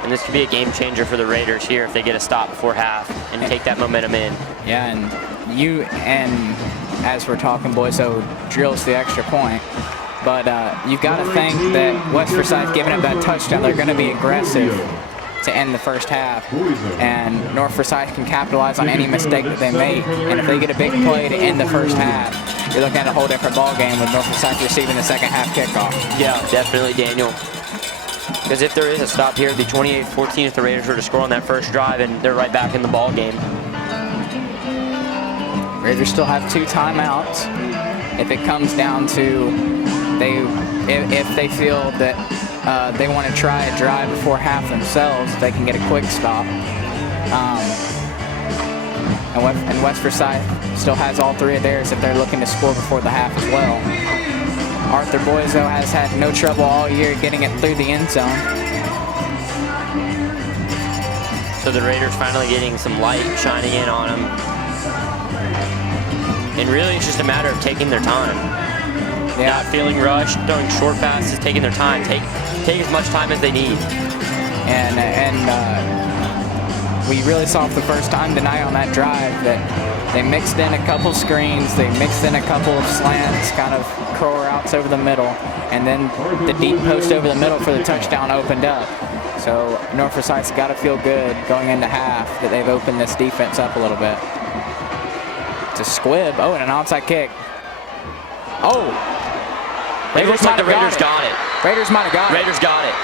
And this could be a game changer for the Raiders here if they get a stop before half and take that momentum in. Yeah, and as we're talking, Boyso drills the extra point. But you've got to think that West Forsyth giving up that touchdown, they're going to be aggressive to end the first half. And North Forsyth can capitalize on any mistake that they make. And if they get a big play to end the first half, you're looking at a whole different ball game with North Forsyth receiving the second half kickoff. Yeah, definitely, Daniel. Because if there is a stop here, it'd be 28-14 if the Raiders were to score on that first drive, and they're right back in the ball game. Raiders still have 2 timeouts. If it comes down to if they feel that they want to try a drive before half themselves, they can get a quick stop. And West Forsyth still has all 3 of theirs if they're looking to score before the half as well. Arthur Boiso has had no trouble all year getting it through the end zone. So the Raiders finally getting some light shining in on them. And really it's just a matter of taking their time. Yeah. Not feeling rushed, throwing short passes, taking their time. Take as much time as they need. And we really saw for the first time tonight on that drive that they mixed in a couple screens, they mixed in a couple of slants, kind of curl routes over the middle, and then the deep post over the middle for the touchdown opened up. So North Forsyth's got to feel good going into half that they've opened this defense up a little bit. It's a squib. Oh, and an onside kick. Oh! It looks like the Raiders got it. Raiders might have got it. Raiders got it.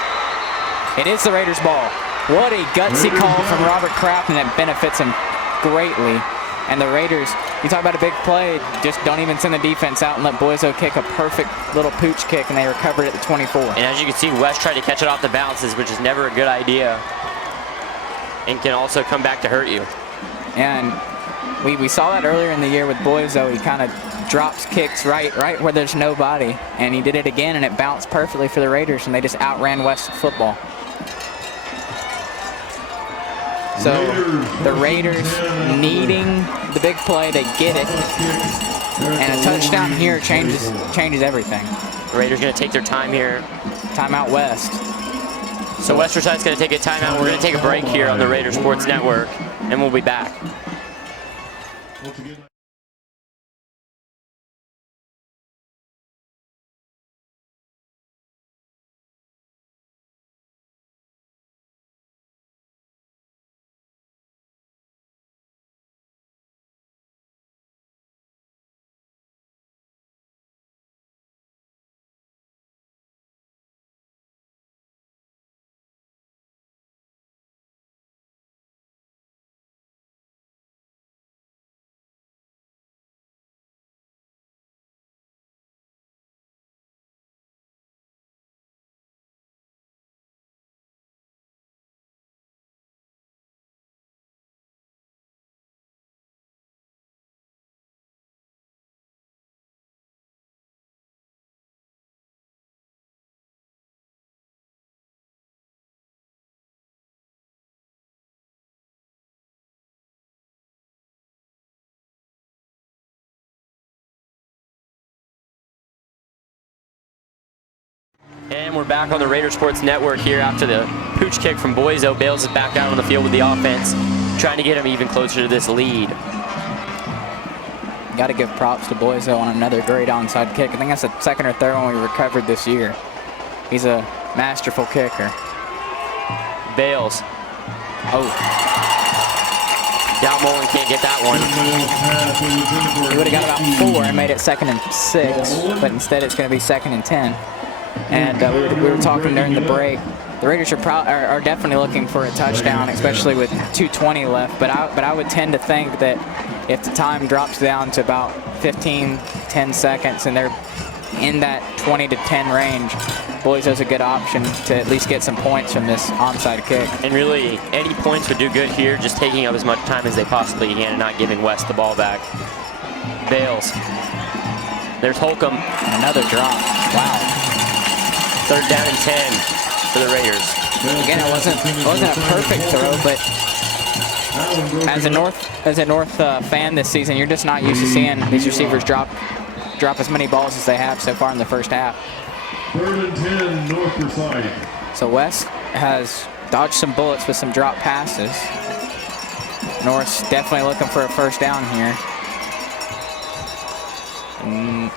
It is the Raiders' ball. What a gutsy call from Robert Kraft, and it benefits him greatly. And the Raiders, you talk about a big play, just don't even send the defense out and let Boiso kick a perfect little pooch kick, and they recovered it at the 24. And as you can see, West tried to catch it off the bounces, which is never a good idea, and can also come back to hurt you. And we saw that earlier in the year with Boiso. He kind of drops kicks right where there's nobody, and he did it again, and it bounced perfectly for the Raiders, and they just outran West football. So the Raiders needing the big play, they get it, and a touchdown here changes everything. The Raiders going to take their time here. Timeout West. So West Forsyth's going to take a timeout. We're going to take a break here on the Raider Sports Network, and we'll be back. we're back on the Raider Sports Network here after the pooch kick from Boiseau. Bales is back out on the field with the offense, trying to get him even closer to this lead. Got to give props to Boiseau on another great onside kick. I think that's the second or third one we recovered this year. He's a masterful kicker. Bales. Oh. Dalmolin can't get that one. He would have got about 4 and made it 2nd and 6, but instead it's going to be 2nd and 10. And we were talking during the break. The Raiders are definitely looking for a touchdown, especially with 2:20 left. But I would tend to think that if the time drops down to about 10 seconds, and they're in that 20 to 10 range, Boiseau's a good option to at least get some points from this onside kick. And really, any points would do good here, just taking up as much time as they possibly can and not giving West the ball back. Bales. There's Holcomb. Another drop. Wow. 3rd down and 10 for the Raiders. Again, it wasn't a perfect throw, but as a North fan this season, you're just not used to seeing these receivers drop as many balls as they have so far in the first half. 3rd and 10, North Forsyth. So West has dodged some bullets with some drop passes. North's definitely looking for a first down here.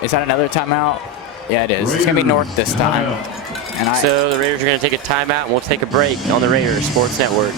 Is that another timeout? Yeah, it is. It's going to be North this time. So the Raiders are going to take a timeout, and we'll take a break on the Raiders Sports Network.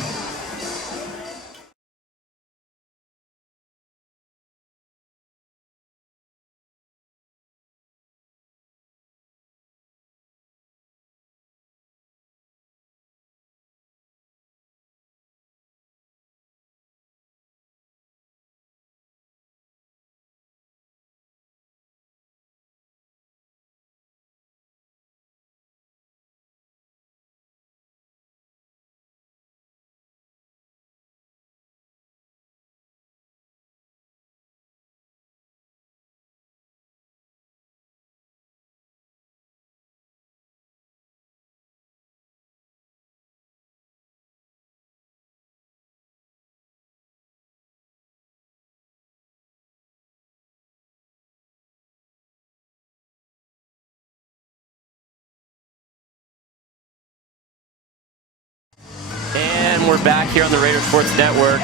And we're back here on the Raider Sports Network.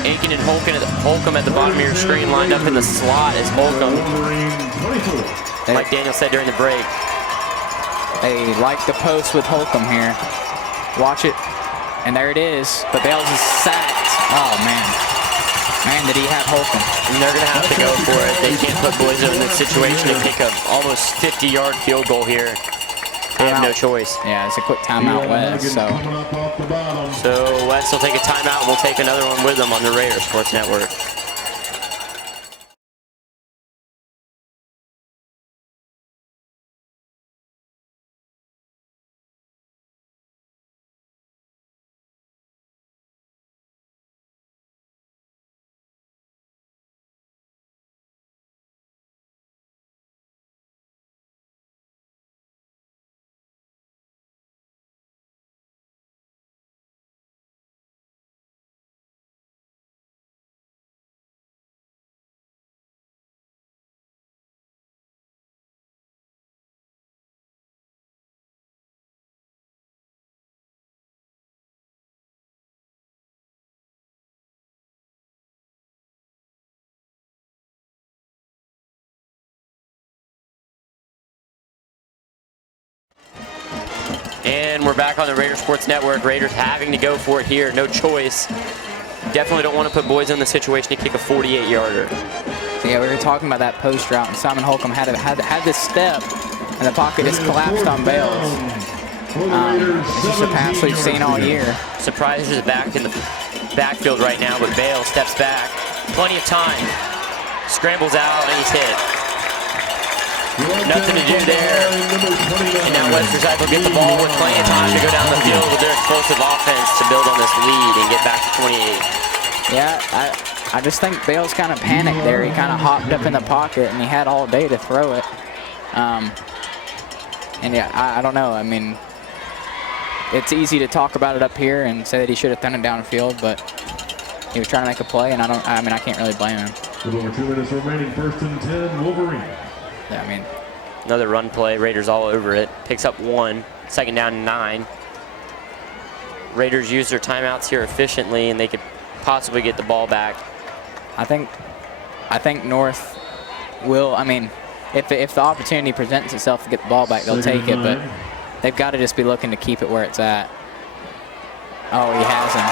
Aiken and Holcomb at the bottom of your screen, lined up in the slot as Holcomb, like Daniel said during the break. They like the post with Holcomb here. Watch it, and there it is. But Bales is sacked. Oh, man. Man, did he have Holcomb. And they're going to have to go for it. They can't put Boiseau in this situation and kick a almost 50-yard field goal here. They have no choice. Yeah, it's a quick timeout, West. So West will take a timeout, and we'll take another one with them on the Raider Sports Network. And we're back on the Raider Sports Network. Raiders having to go for it here. No choice. Definitely don't want to put Boiseau in the situation to kick a 48-yarder. So yeah, we were talking about that post route, and Simon Holcomb had this step, and the pocket just collapsed on Bales. It's just a pass we've seen all year. Surprise is back in the backfield right now, but Bales steps back. Plenty of time. Scrambles out, and he's hit. Nothing to do there. And now West Forsyth will get the ball with plenty of time to go down the field with their explosive offense to build on this lead and get back to 28. Yeah, I just think Bales kind of panicked there. He kind of hopped up in the pocket, and he had all day to throw it. And yeah, I don't know. I mean, it's easy to talk about it up here and say that he should have thrown it downfield, but he was trying to make a play, and I can't really blame him. With over 2 minutes remaining, 1st and 10, Wolverine. Yeah, I mean, Another run play. Raiders all over it. Picks up 1. Second down and 9. Raiders use their timeouts here efficiently, and they could possibly get the ball back. I think North will. I mean, if the opportunity presents itself to get the ball back, they'll take it. But they've got to just be looking to keep it where it's at. Oh, he has him.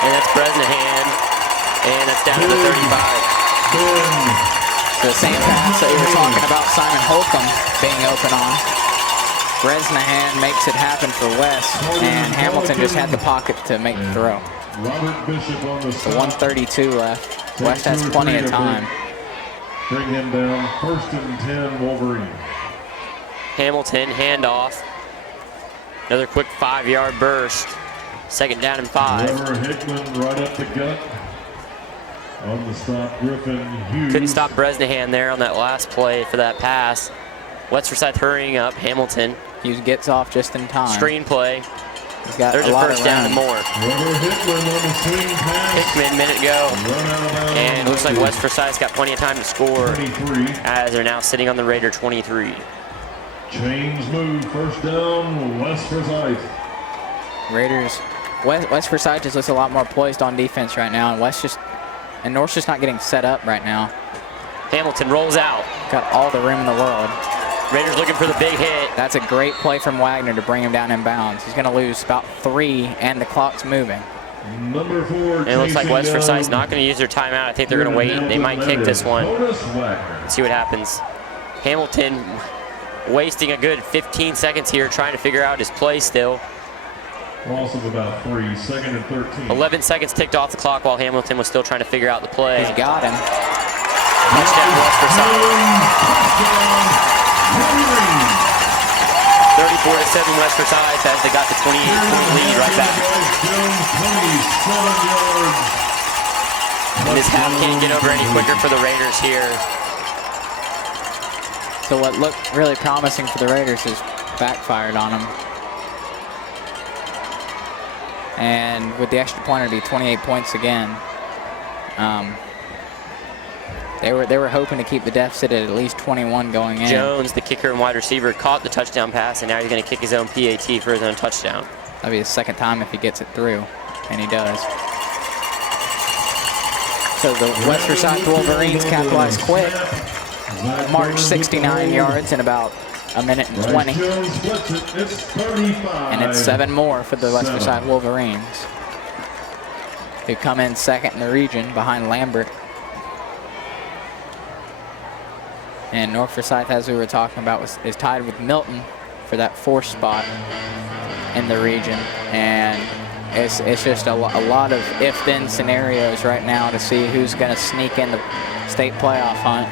And that's Bresnahan, and that's down to the 35. The same pass that we were talking about Simon Holcomb being open on. Bresnahan makes it happen for West, and Hamilton just had the pocket to make the throw. So 1:32 left. West has plenty of time. Bring him down. 1st and 10, Wolverine. Hamilton, handoff. Another quick 5-yard burst. Second down and 5. Trevor Hickman right up the gut. On the stop, Griffin Hughes. Couldn't stop Bresnahan there on that last play for that pass. West Forsyth hurrying up. Hamilton. Hughes gets off just in time. Screen play. He's got There's a first down and more. Trevor Hickman on the swing pass. Hickman, minute ago. And it looks like West Forsyth's got plenty of time to score 23. as they're now sitting on the Raider 23. Chains move. First down, West Forsyth. Raiders. West Forsyth just looks a lot more poised on defense right now, and North's just not getting set up right now. Hamilton rolls out. Got all the room in the world. Raiders looking for the big hit. That's a great play from Wagner to bring him down in bounds. He's going to lose about 3, and the clock's moving. Number 4. And it looks like West Forsyth's not going to use their timeout. I think they're going to wait. They might kick this one. See what happens. Hamilton wasting a good 15 seconds here trying to figure out his play still. Loss of about 3, 2nd and 13. 11 seconds ticked off the clock while Hamilton was still trying to figure out the play. He's got him. Touchdown West Forsyth. 34-7 West Forsyth as they got the 28-point lead right back. And this half can't get over any quicker for the Raiders here. So what looked really promising for the Raiders has backfired on them. And with the extra point, it'd be 28 points again. They were hoping to keep the deficit at least 21 going in. Jones, the kicker and wide receiver, caught the touchdown pass, and now he's going to kick his own PAT for his own touchdown. That'll be his second time if he gets it through, and he does. So the West Forsyth Wolverines capitalize quick. March 69 yards in about a minute and 20. And it's 7 more for the West Forsyth Wolverines, who come in second in the region behind Lambert. And North Forsyth, as we were talking about, is tied with Milton for that 4th spot in the region. And it's just a lot of if-then scenarios right now to see who's going to sneak in the state playoff hunt.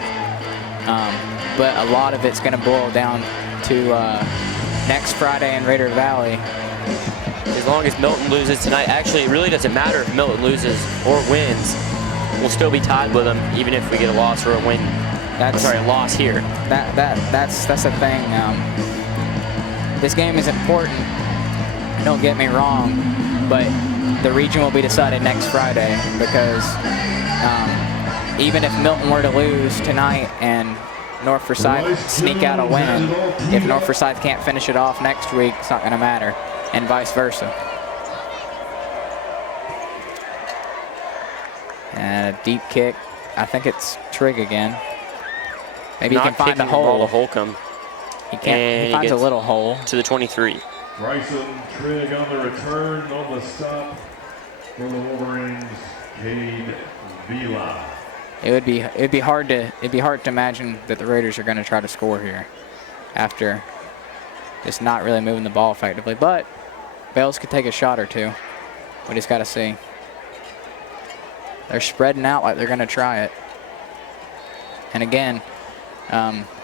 But a lot of it's going to boil down to next Friday in Raider Valley. As long as Milton loses tonight, actually it really doesn't matter if Milton loses or wins. We'll still be tied with them even if we get a loss or a win. A loss here. That's the thing. This game is important. Don't get me wrong, but the region will be decided next Friday because even if Milton were to lose tonight and North Forsyth sneak out a win, if North Forsyth can't finish it off next week, it's not going to matter, and vice versa. And a deep kick. I think it's Trigg again. Maybe he can find a hole. Holcomb. He finds a little hole. To the 23. Bryson Trigg on the return, on the stop for the Wolverines, Cade Vila. It'd be hard to imagine that the Raiders are going to try to score here after just not really moving the ball effectively. But Bales could take a shot or two. We just got to see. They're spreading out like they're going to try it. And again,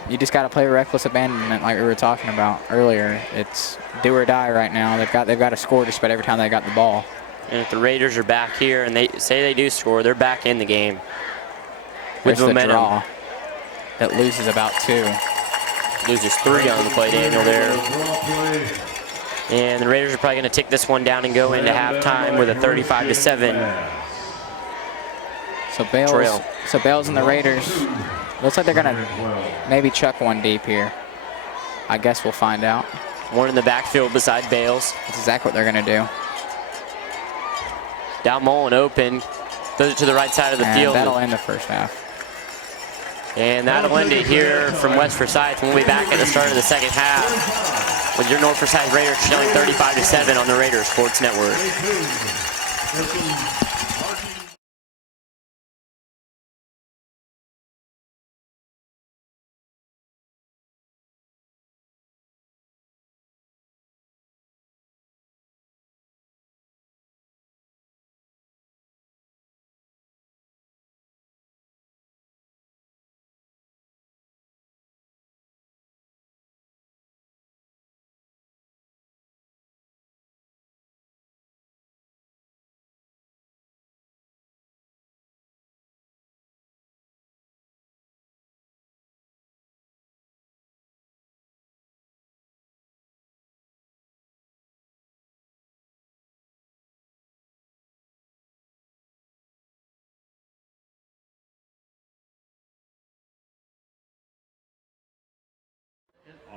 you just got to play reckless abandonment like we were talking about earlier. It's do or die right now. They've got to score just about every time they got the ball. And if the Raiders are back here and they say they do score, they're back in the game. With There's momentum. The draw that loses about 2. Loses 3 on the play, Daniel, there. And the Raiders are probably going to take this one down and go into halftime with a 35-7 So Bales and the Raiders Looks like they're going to maybe chuck one deep here. I guess we'll find out. One in the backfield beside Bales. That's exactly what they're going to do. Down Mullen open. Throws it to the right side of the field. That'll end the first half. And that'll end it here from West Forsyth. We'll be back at the start of the second half with your North Forsyth Raiders trailing 35-7 on the Raiders Sports Network.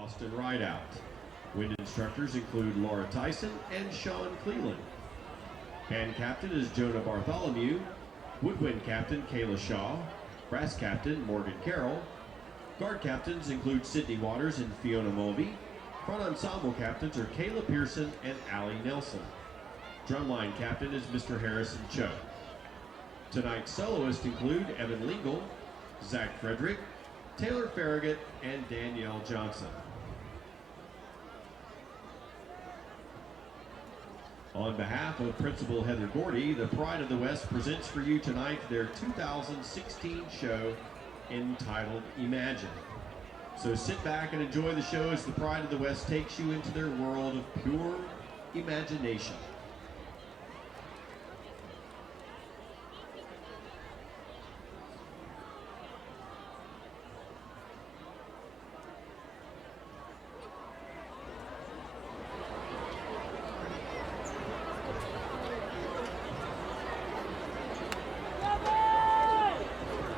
Austin Rideout. Wind instructors include Laura Tyson and Sean Cleland. Band captain is Jonah Bartholomew. Woodwind captain Kayla Shaw. Brass captain Morgan Carroll. Guard captains include Sydney Waters and Fiona Mulvey. Front ensemble captains are Kayla Pearson and Allie Nelson. Drumline captain is Mr. Harrison Cho. Tonight's soloists include Evan Lingle, Zach Frederick, Taylor Farragut, and Danielle Johnson. On behalf of Principal Heather Gordy, the Pride of the West presents for you tonight their 2016 show entitled Imagine. So sit back and enjoy the show as the Pride of the West takes you into their world of pure imagination.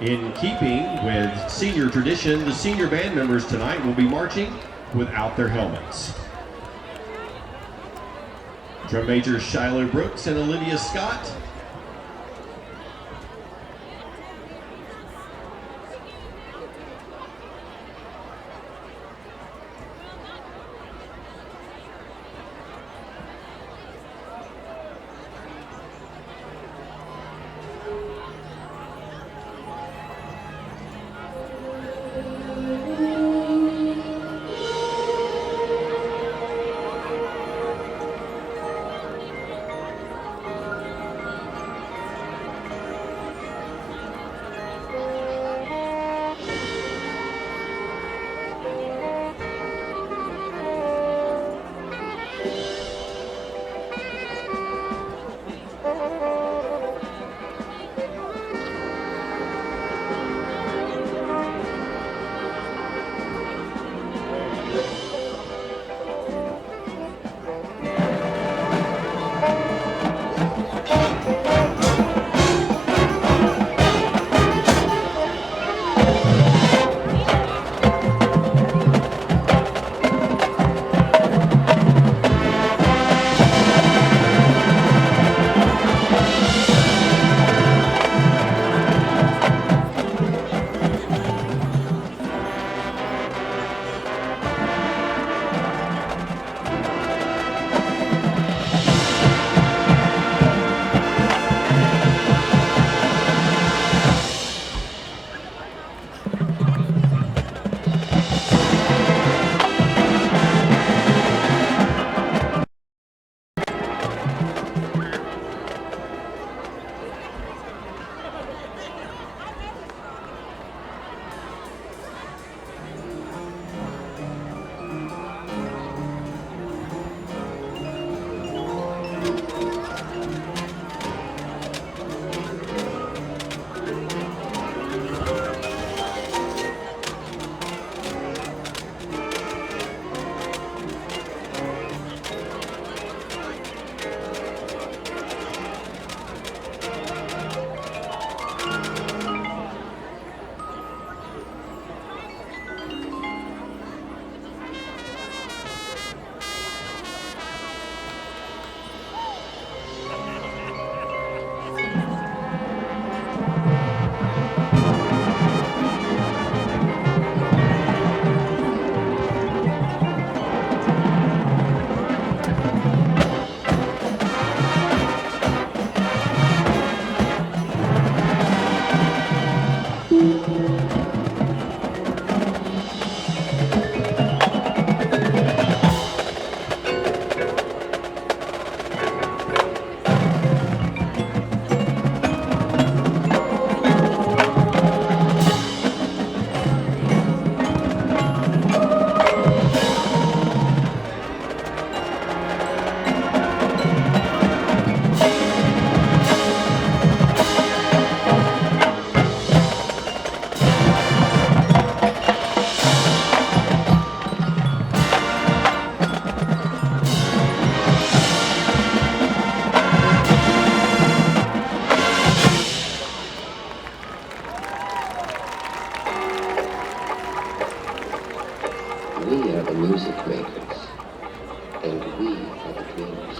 In keeping with senior tradition, the senior band members tonight will be marching without their helmets. Drum majors Shiloh Brooks and Olivia Scott. we are the dreamers.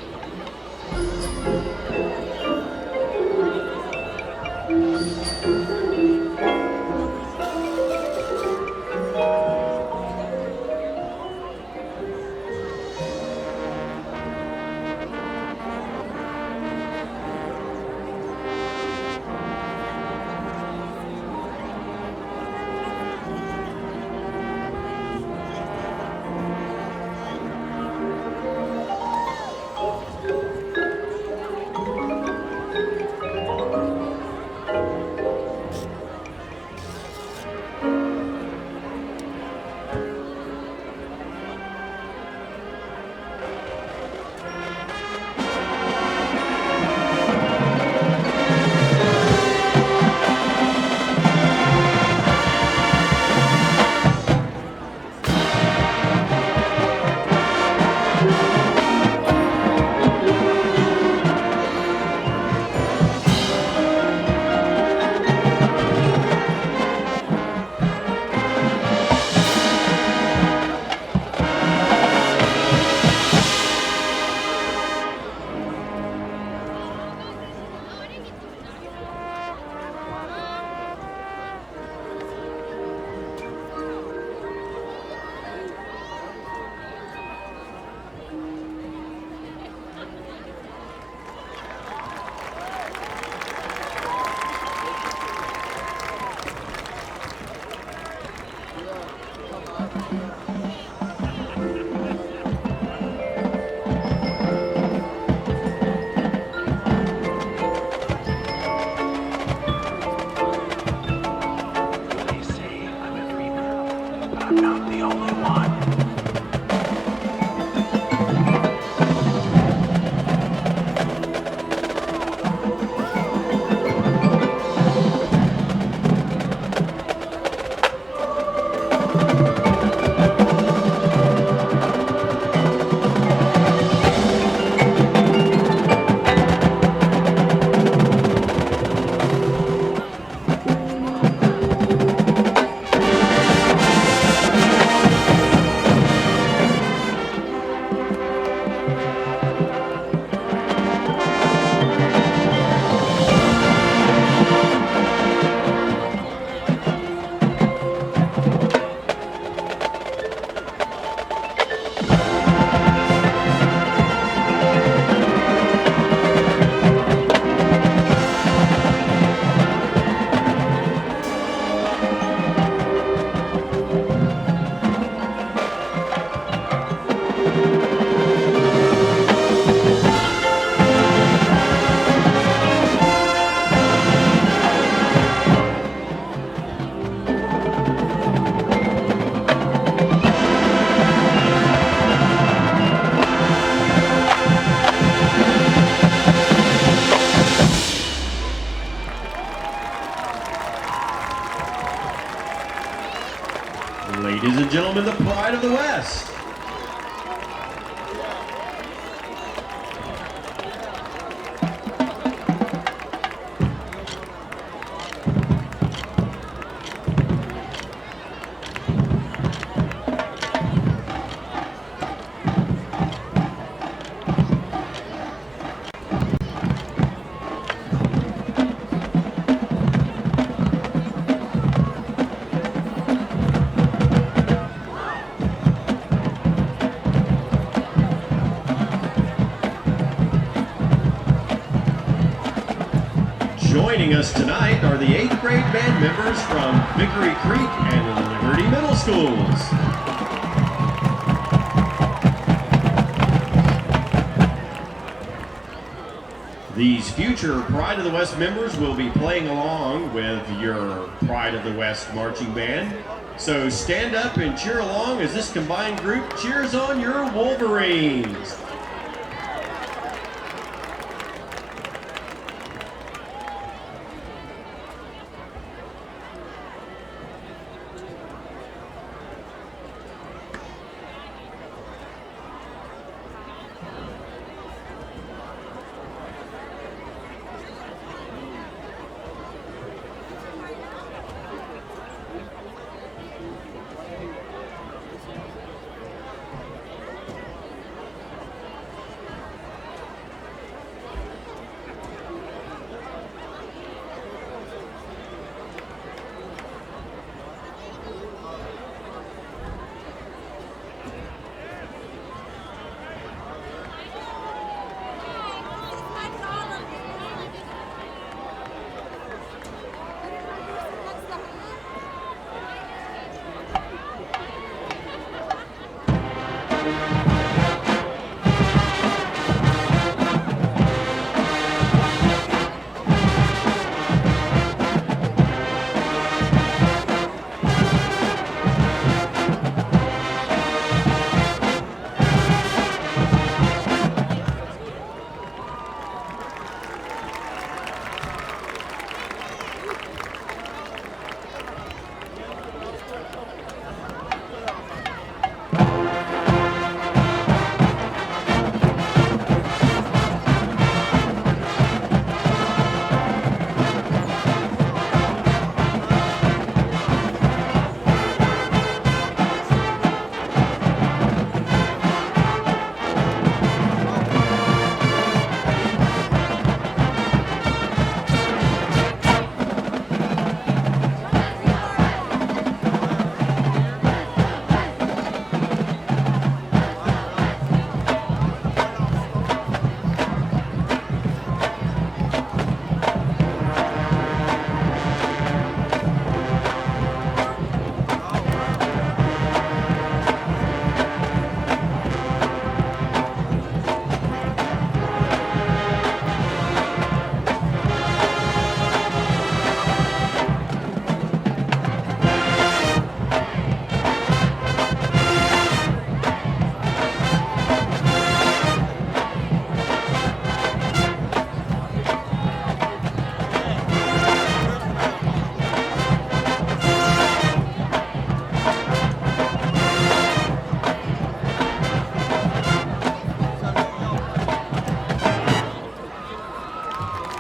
Ladies and gentlemen, the pride of the West. Joining us tonight are the 8th grade band members from Vickery Creek and Liberty Middle Schools. These future Pride of the West members will be playing along with your Pride of the West marching band. So stand up and cheer along as this combined group cheers on your Wolverines.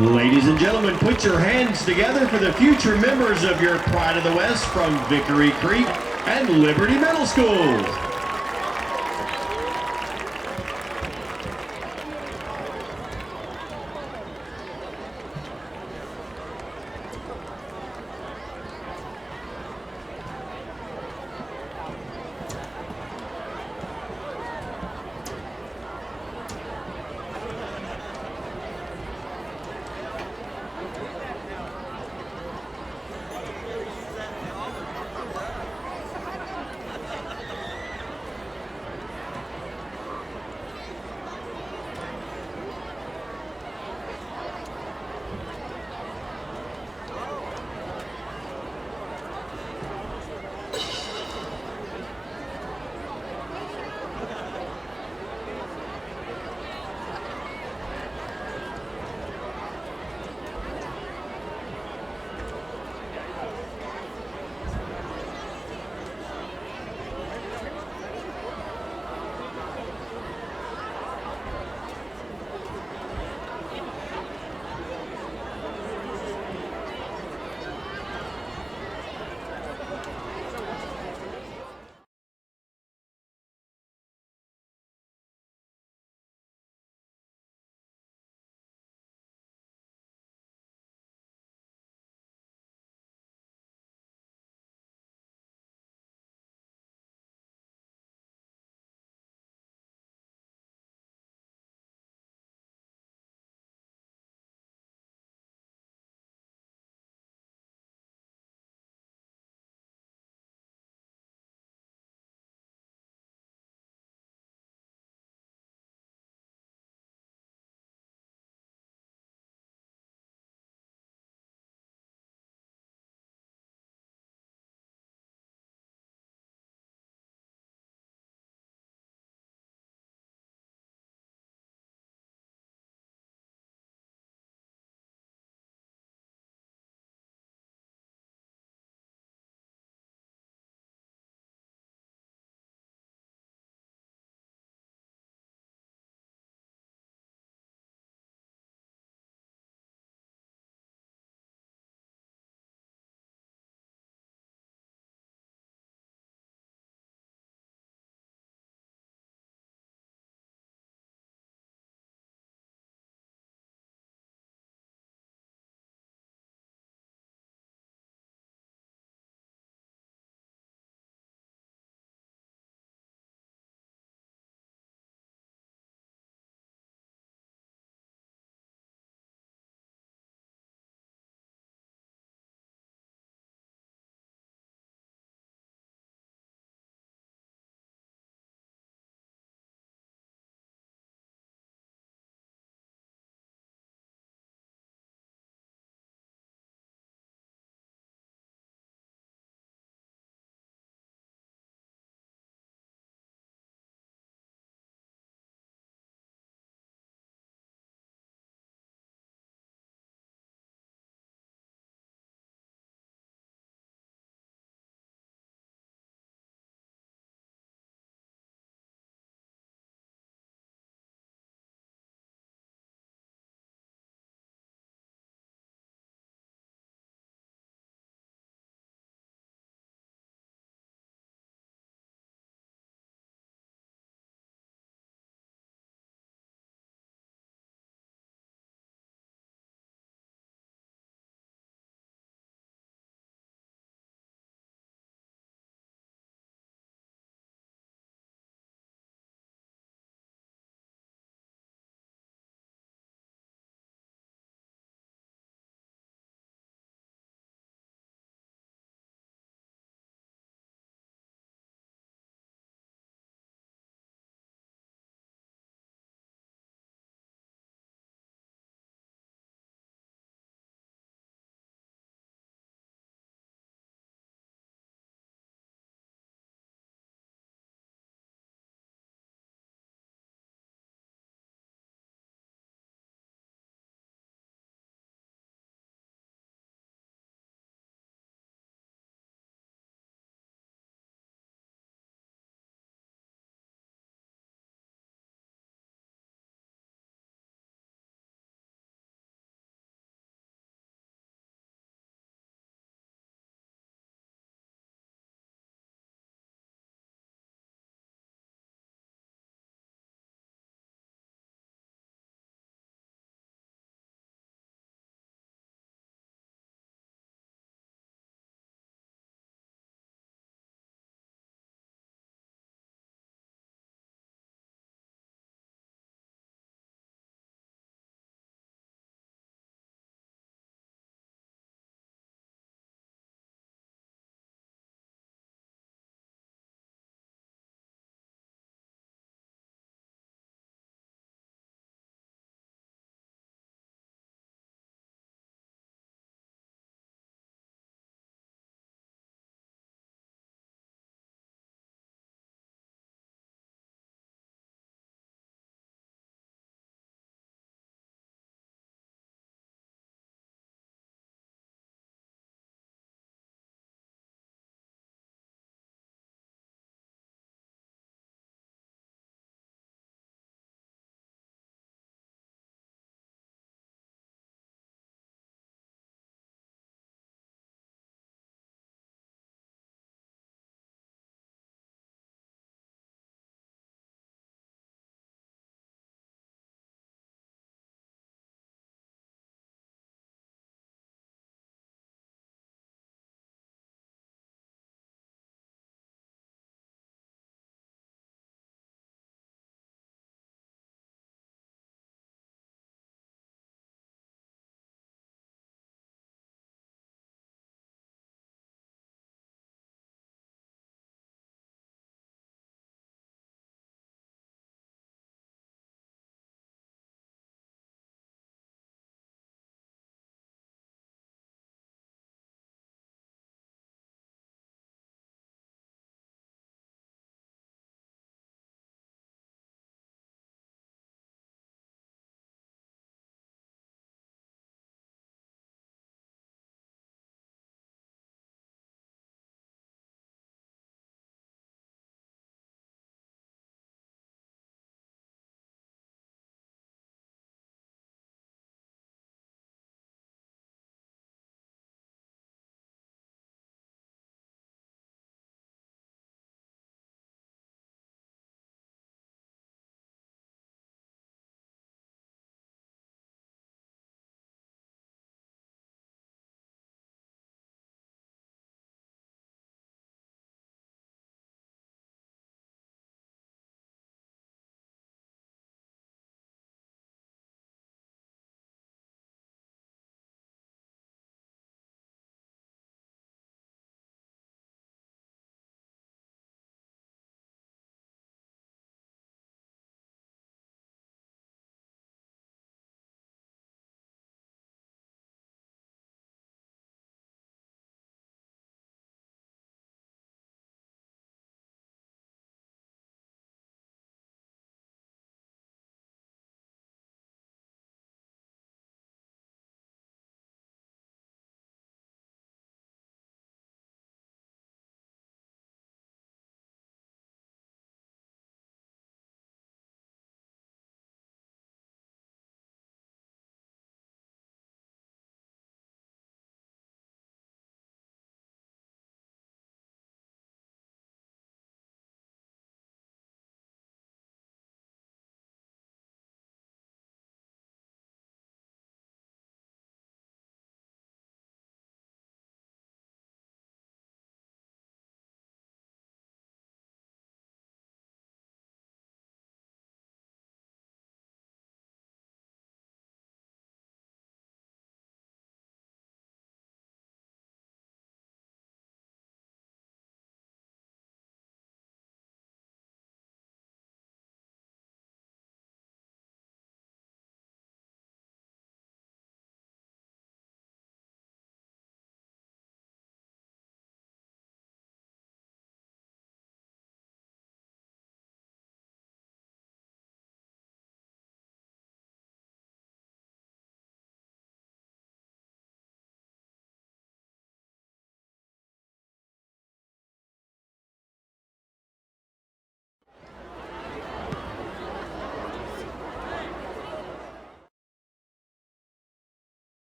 Ladies and gentlemen, put your hands together for the future members of your Pride of the West from Vickery Creek and Liberty Middle School.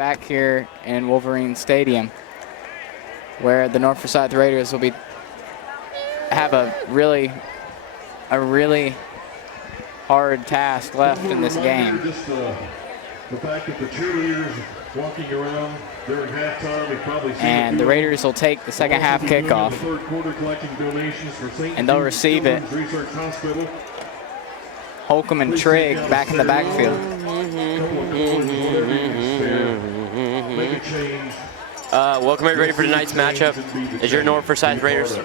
back here in Wolverine Stadium, where the North Forsyth Raiders will have a really hard task left in this game. Just the fact that the cheerleaders walking around during halftime, they've probably seen And the Raiders will take the second half kickoff, and they'll receive it. Holcomb and Trigg back in the backfield. Welcome everybody for tonight's matchup. Is your North Forsyth Raiders?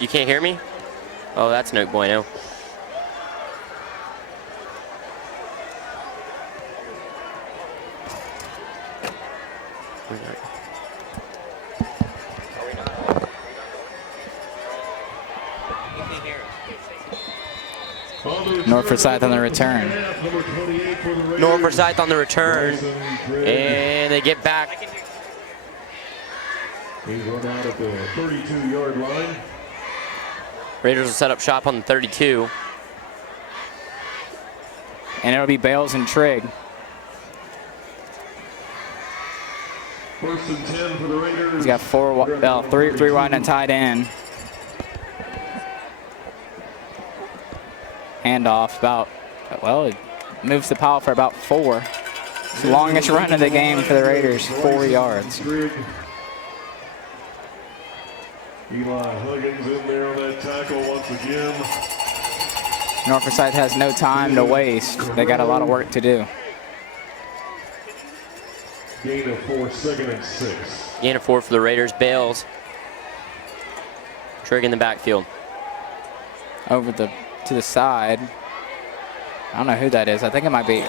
You can't hear me? Oh, that's no bueno. North Forsyth on the return. North Forsyth on the return, and they get back. He's run out at the 32-yard line. Raiders will set up shop on the 32. And it'll be Bales and Trigg. First and 10 for the Raiders. He's got three wide and a tight end. Handoff it moves the pile for about 4. It's the longest run of the game for the Raiders, 4 yards. Eli Huggins in there on that tackle once again. North Forsyth has no time to waste. They got a lot of work to do. Gain of 4, 2nd and 6. Gain of 4 for the Raiders. Bales. Trigg in the backfield. Over to the side. I don't know who that is. I think it might be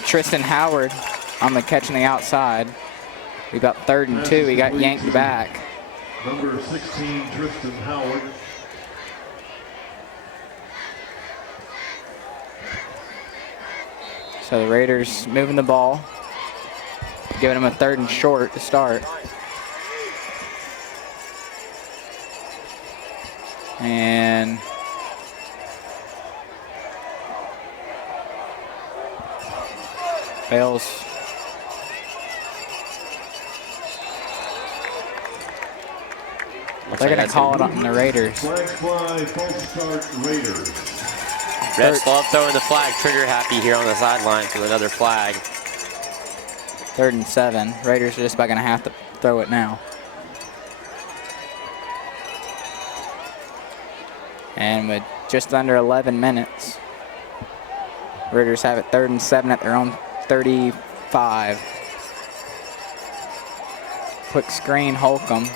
Tristan Howard on the catch on the outside. We got 3rd and 2. He got yanked back. Number 16, Tristan Howard. So the Raiders moving the ball, giving them a 3rd and short to start. And Bales. They're going to call it on the Raiders. Flag fly, false start, Raiders. Refs love throwing the flag. Trigger happy here on the sidelines with another flag. 3rd and 7. Raiders are just about going to have to throw it now. And with just under 11 minutes, Raiders have it 3rd and 7 at their own 35. Quick screen, Holcomb.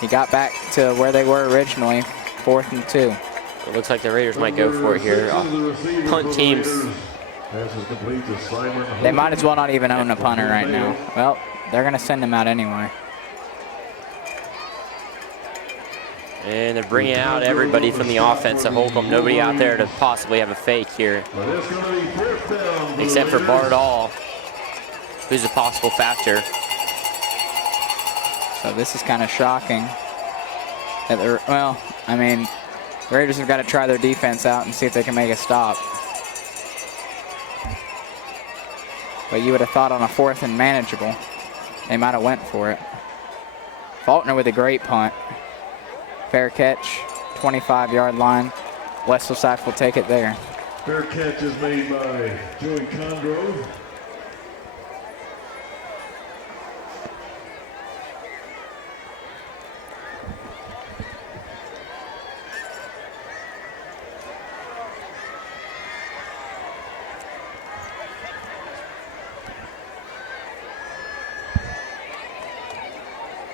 He got back to where they were originally, 4th and 2. It looks like the Raiders might go for it here. Punt teams. They might as well not even own a punter right now. Well, they're going to send him out anyway. And they're bringing out everybody from the offense. So Holcomb, nobody out there to possibly have a fake here. Except for Bardall, who's a possible factor. So this is kind of shocking. The Raiders have got to try their defense out and see if they can make a stop. But you would have thought on a 4th and manageable, they might have went for it. Faulkner with a great punt. Fair catch, 25-yard line. West Forsyth will take it there. Fair catch is made by Joey Condrove.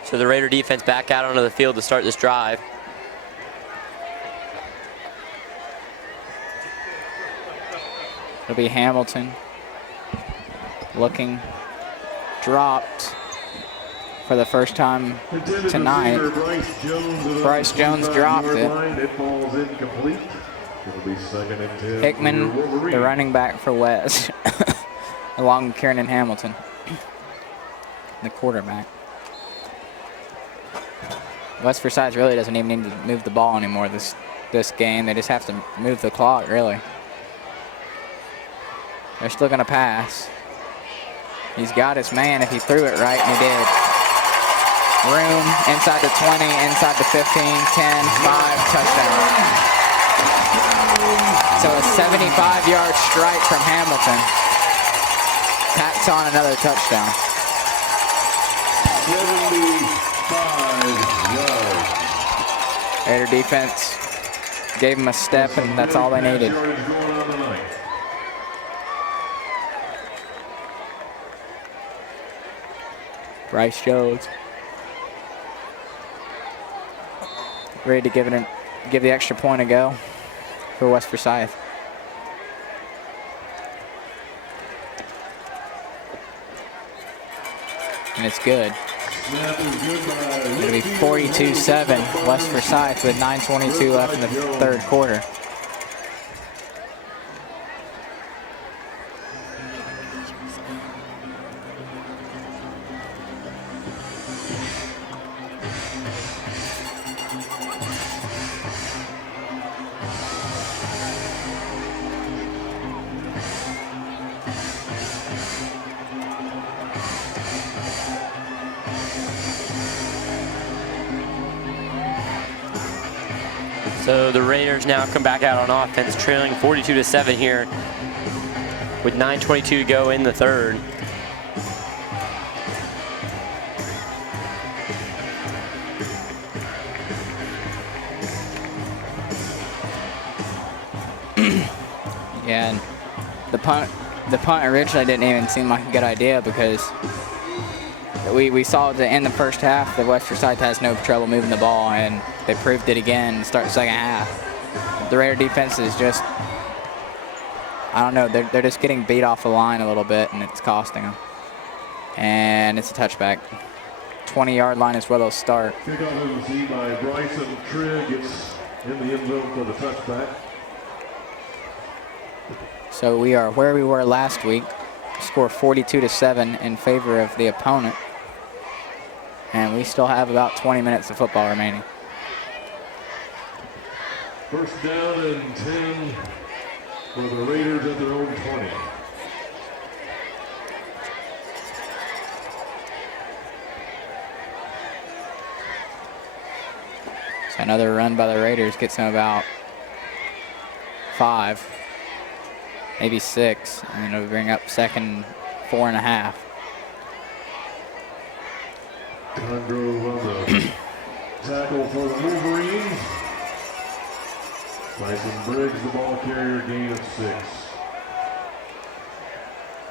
So the Raider defense back out onto the field to start this drive. It'll be Hamilton looking, dropped for the first time tonight. Bryce Jones dropped it. It falls incomplete. It'll be 2nd and 10. Hickman, the running back for West, along with Kieran Hamilton, the quarterback. West Forsyth really doesn't even need to move the ball anymore this game. They just have to move the clock, really. They're still going to pass. He's got his man if he threw it right, and he did. Room, inside the 20, inside the 15, 10, 5, touchdown. So a 75-yard strike from Hamilton tacks on another touchdown. 75 yards. Raider defense gave him a step, and that's all they needed. Bryce Jones ready to give the extra point a go for West Forsyth. And it's good. It'll be 42-7 West Forsyth with 9:22 left in the third quarter. So the Raiders now come back out on offense, trailing 42-7 here with 9:22 to go in the third. Yeah, and the punt originally didn't even seem like a good idea because we saw that in the first half that West Forsyth has no trouble moving the ball, and they proved it again to start the second half. The Raider defense is just, I don't know, they're just getting beat off the line a little bit, and it's costing them. And it's a touchback. 20-yard line is where they'll start. Kickoff is received by Bryson Trigg. It's in the end zone for the touchback. So we are where we were last week. Score 42-7 in favor of the opponent. And we still have about 20 minutes of football remaining. First down and 10 for the Raiders at their own 20. So another run by the Raiders gets them about 5, maybe 6, and it'll bring up second 4.5. Congrove on the tackle for the Wolverines. Tyson Briggs, the ball carrier, gain of 6.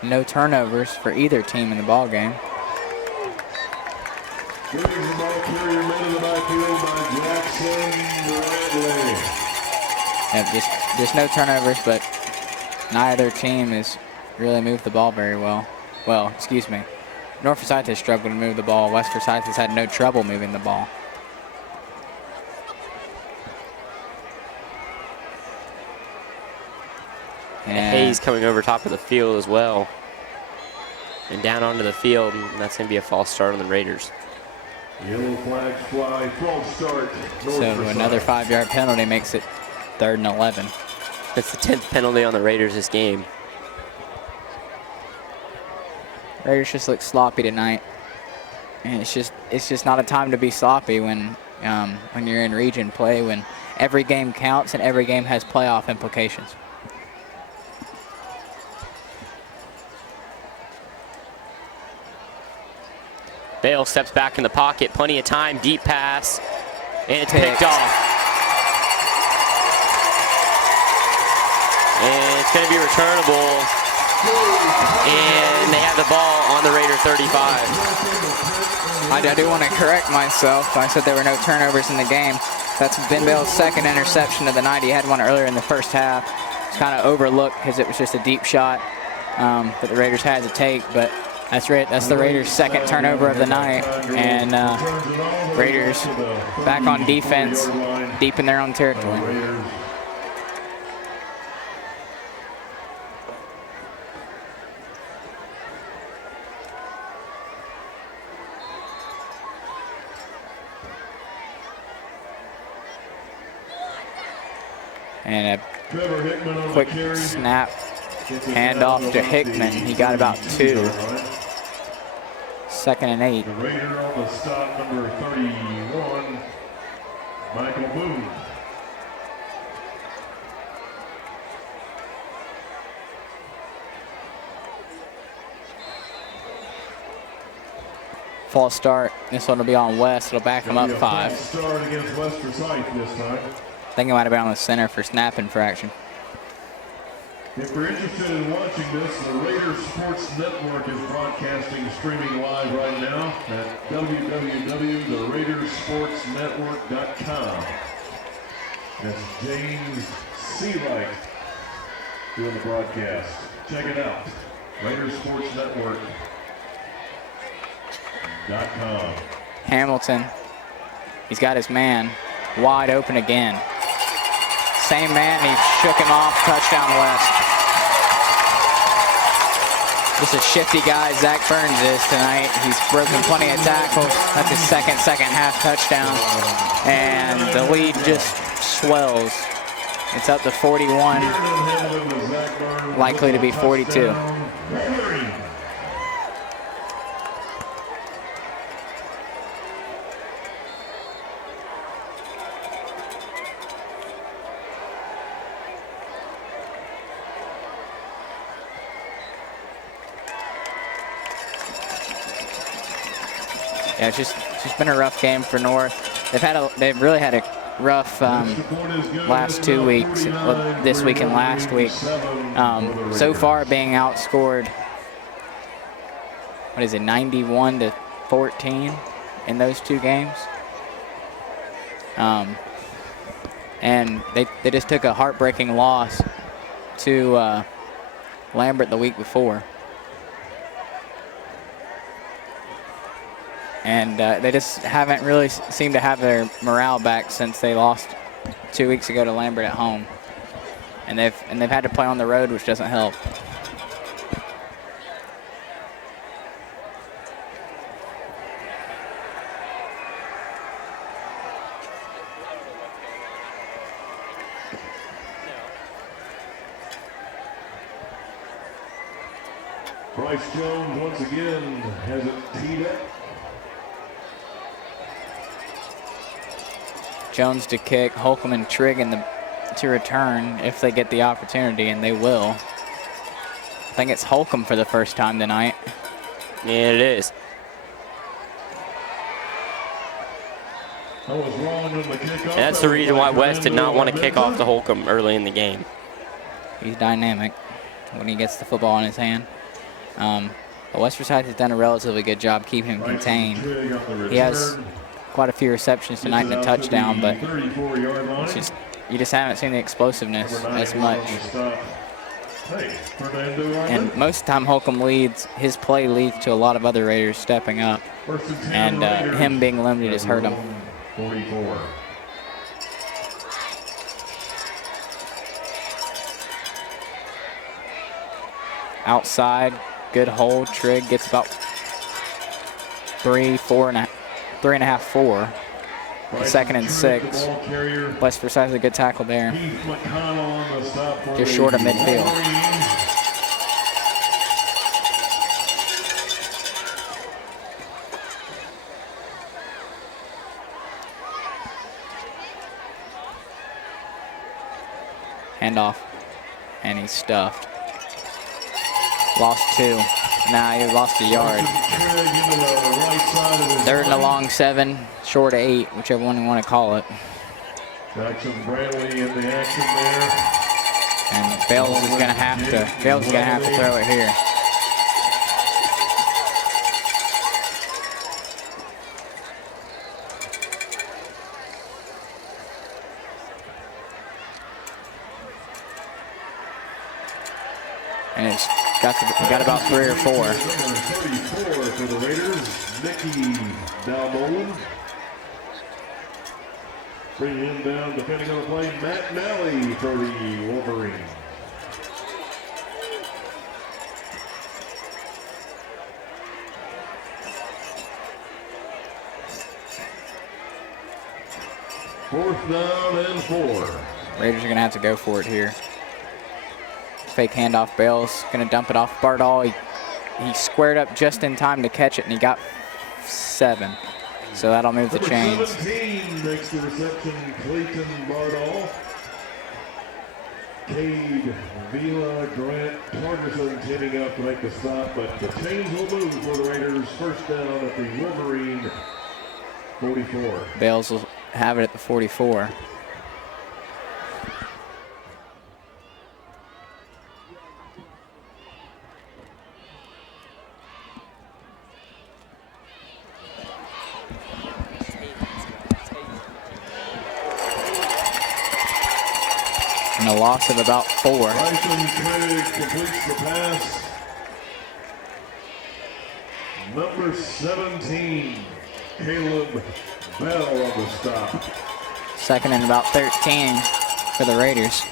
No turnovers for either team in the ball game. Briggs, the ball carrier, led in the backfield by Jackson Bradley. Yep, just no turnovers, but neither team has really moved the ball very well. Well, excuse me. North Forsyth has struggled to move the ball. West Forsyth has had no trouble moving the ball. And Hayes coming over top of the field as well. And down onto the field, and that's going to be a false start on the Raiders. Yellow flags fly, false start. So another 5-yard penalty makes it 3rd and 11. That's the 10th penalty on the Raiders this game. Raiders just look sloppy tonight, and it's just not a time to be sloppy when you're in region play, when every game counts and every game has playoff implications. Bale steps back in the pocket, plenty of time, deep pass, and it's picked off. And it's going to be returnable, and they have the ball on the Raider 35. I do want to correct myself. I said there were no turnovers in the game. That's Ben Bale's second interception of the night. He had one earlier in the first half. It's kind of overlooked because it was just a deep shot that the Raiders had to take, but that's the Raiders' second turnover of the night, and Raiders back on defense, deep in their own territory. And a quick snap Hand off to Hickman. He got about 2. 2nd and 8. The Raider on the stop, number 31, Michael Boone. False start. This one will be on West. It'll back him up 5. Start against West Forsyth this time. I think it might have been on the center for snap infraction. If you're interested in watching this, the Raiders Sports Network is broadcasting, streaming live right now at www.theraidersportsnetwork.com. That's James Sealight doing the broadcast. Check it out. Raiders Sports Network.com. Hamilton. He's got his man wide open again. Same man, he shook him off. Touchdown West. Just a shifty guy, Zach Burns is tonight. He's broken plenty of tackles. That's his second half touchdown. And the lead just swells. It's up to 41, likely to be 42. Yeah, it's just been a rough game for North. They've really had a rough last 2 weeks, this week and last week. So far, being outscored, what is it, 91-14 in those 2 games. And they just took a heartbreaking loss to Lambert the week before. And they just haven't really seemed to have their morale back since they lost 2 weeks ago to Lambert at home. And they've had to play on the road, which doesn't help. Bryce Jones once again has it teed up. Jones to kick, Holcomb and Trigg to return if they get the opportunity, and they will. I think it's Holcomb for the first time tonight. Yeah, it is. I was wrong on the kickoff. And that's the reason why West did not want to kick off to Holcomb early in the game. He's dynamic when he gets the football in his hand. But West Forsyth has done a relatively good job keeping him contained. He has quite a few receptions tonight and a touchdown, but it's you just haven't seen the explosiveness as much. And most of the time Holcomb leads, his play leads to a lot of other Raiders stepping up, and him being limited has hurt him. 44. Outside, good hold. Trigg gets about 3, 3.5, 4. 2nd and 6. West Forsyth a good tackle there. Just short of midfield. Handoff, and he's stuffed. Lost 2. Nah, he lost a yard. 3rd and a long 7, short of 8, whichever one you want to call it. Jackson Brantley in the action there. And Bales is gonna have to throw it here. And it's got about 3 or 4. Number 34 for the Raiders, Mickey Dalmolen. Bringing him down, defending on the play, Matt Nally for the Wolverines. Fourth down and 4. Raiders are gonna have to go for it here. fake handoff. Bales going to dump it off Bardall. He squared up just in time to catch it, and he got 7. So that'll move the chains. 17 makes the reception, Clayton Bardall. Cade, Vila, Grant, Torgerson teaming up to make the stop, but the chains will move for the Raiders. First down at the Wolverine 44. Bales will have it at the 44. And a loss of about 4. Bryson Craig completes the pass. Number 17, Caleb Bell on the stop. Second and about 13 for the Raiders.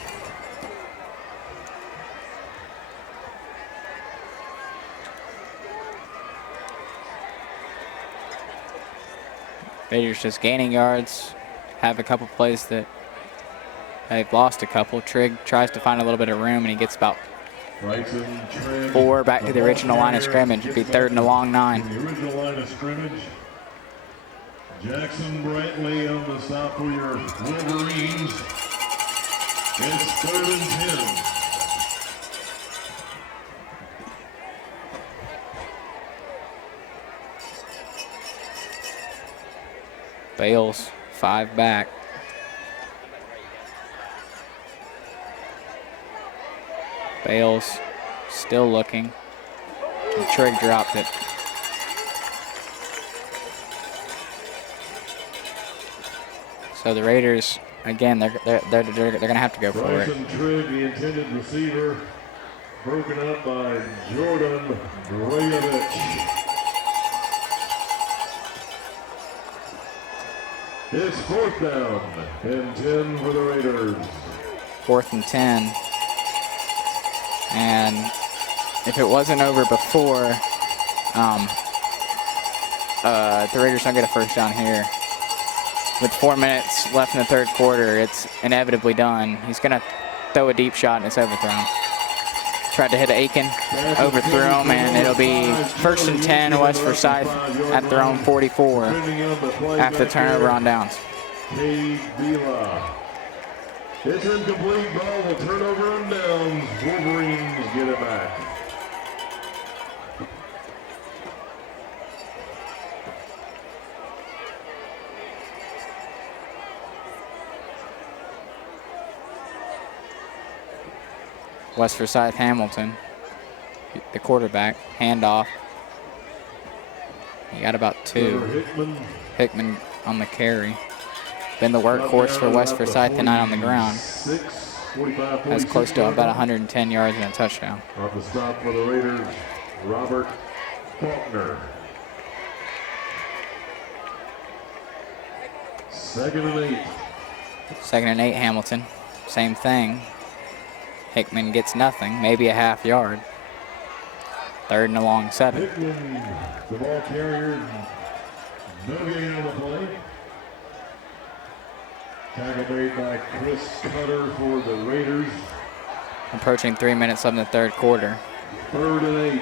Raiders just gaining yards. Have a couple plays that they've lost a couple. Trigg tries to find a little bit of room, and he gets about 4 back to the original line of scrimmage. It'd be 3rd and a long 9. The original line of scrimmage. Jackson Brantley on the stop for your Wolverines. It's 3rd and 10. Bales, 5 back. Bales still looking. Trigg dropped it. So the Raiders, again, they're gonna have to go for it. Bryson Trigg, the intended receiver, broken up by Jordan Drayevich. It's 4th down and 10 for the Raiders. 4th and 10. And if it wasn't over before, the Raiders don't get a first down here. With 4 minutes left in the 3rd quarter, it's inevitably done. He's going to throw a deep shot, and it's overthrown. Tried to hit Aiken, overthrew him, and it'll be 1st and 10, West Forsyth at their own 44 after the turnover on downs. Cade Vila. It's incomplete, ball will turn over on downs. Wolverines get it back. West Forsyth Hamilton, the quarterback, handoff. He got about 2. Hickman on the carry. Been the workhorse for West Forsyth tonight on the ground. Has close to about 110 yards and a touchdown. Off the stop for the Raiders, Robert Faulkner. 2nd and 8. 2nd and 8, Hamilton. Same thing. Hickman gets nothing, maybe a half yard. 3rd and a long 7. Hickman, the ball carrier, no gain on the play. Tackle made by Chris Cutter for the Raiders. Approaching 3 minutes left in the 3rd quarter. 3rd and 8.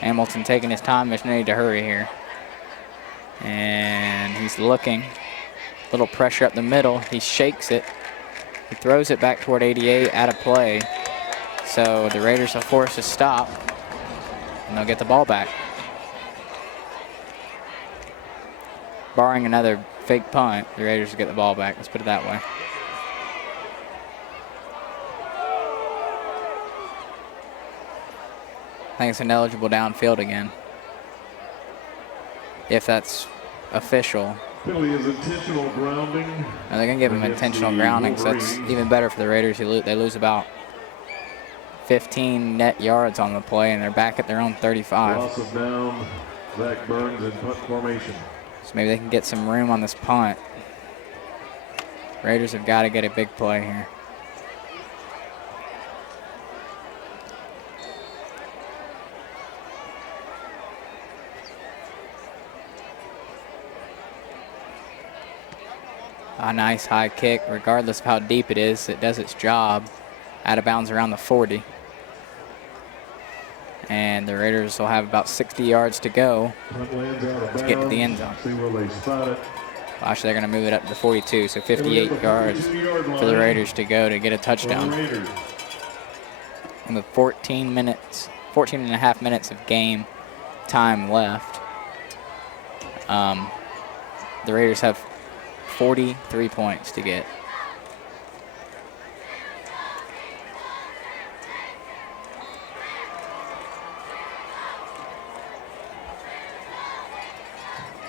Hamilton taking his time, there's no need to hurry here. And he's looking. Little pressure up the middle, he shakes it. He throws it back toward 88, out of play. So the Raiders are forced to stop, and they'll get the ball back. Barring another fake punt, the Raiders will get the ball back, let's put it that way. I think it's ineligible downfield again, if that's official. Penalty is intentional grounding. And they're going to give him intentional grounding, so that's even better for the Raiders. They lose about 15 net yards on the play, and they're back at their own 35. Loss of down, Zach Burns in punt formation. So maybe they can get some room on this punt. Raiders have got to get a big play here. A nice high kick, regardless of how deep it is. It does its job. Out of bounds around the 40. And the Raiders will have about 60 yards to go to get to the end zone. See where they spot it. Actually, they're going to move it up to the 42, so 58 yards for the Raiders to go to get a touchdown. And with 14 and a half minutes of game time left, the Raiders have 43 points to get.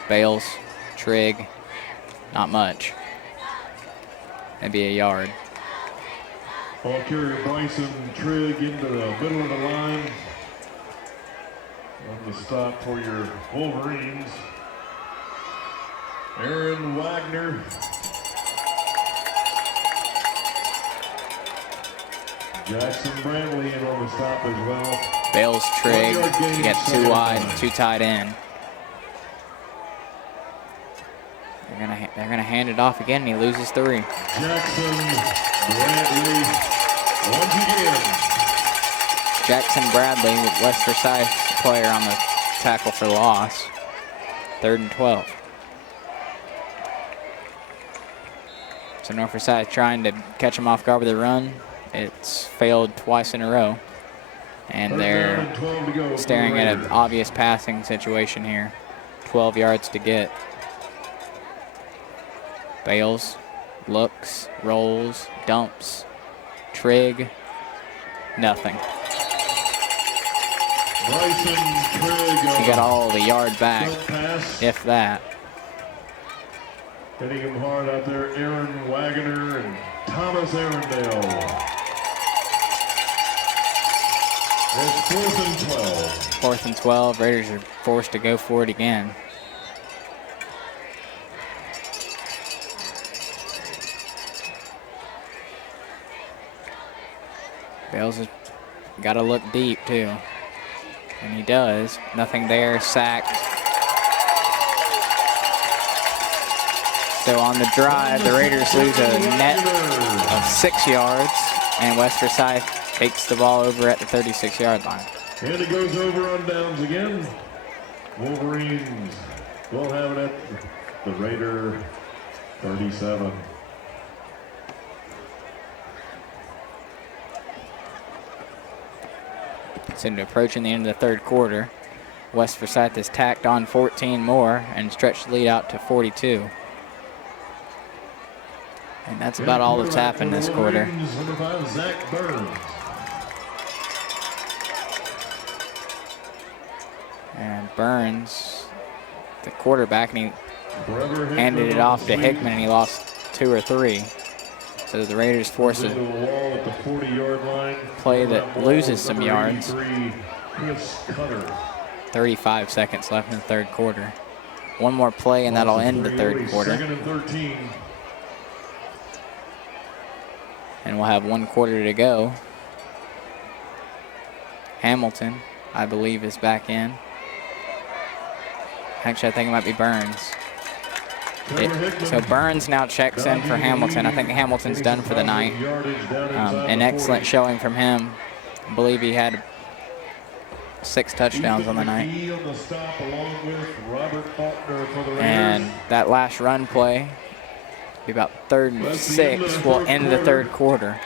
Bales, Trigg, not much. Maybe a yard. Ball carrier Bryson Trigg into the middle of the line. On the stop for your Wolverines. Aaron Wagner. Jackson Bradley in on the stop as well. Bales, Trigg, you got 2 wide and 2 tight end. They're gonna hand it off again, and he loses 3. Jackson Bradley once again. Jackson Bradley with West Forsyth player on the tackle for loss. 3rd and 12. So North Forsyth trying to catch him off guard with a run. It's failed twice in a row. And they're staring at an obvious passing situation here. 12 yards to get. Bales, looks, rolls, dumps, Trigg, nothing. He got all the yard back, if that. Hitting him hard out there, Aaron Wagner and Thomas Arundel. It's 4th and 12. 4th and 12, Raiders are forced to go for it again. Bales has got to look deep, too. And he does. Nothing there, sacked. So on the drive, the Raiders lose a net of 6 yards, and West Forsyth takes the ball over at the 36-yard line. And it goes over on downs again. Wolverines will have it at the Raider 37. So approaching the end of the 3rd quarter, West Forsyth has tacked on 14 more and stretched the lead out to 42. And that's about all that's happened this quarter. Number 5, Zach Burns. And Burns, the quarterback, and he handed it off to Hickman, and he lost 2 or 3. So the Raiders force a play that loses some yards. 35 seconds left in the 3rd quarter. One more play, and that'll end the 3rd quarter. And we'll have 1 quarter to go. Hamilton, I believe, is back in. Actually, I think it might be Burns. So Burns now checks in for Hamilton. I think Hamilton's done for the night. An excellent showing from him. I believe he had 6 touchdowns on the night. And that last run play, be about 3rd and 6, will end the 3rd quarter.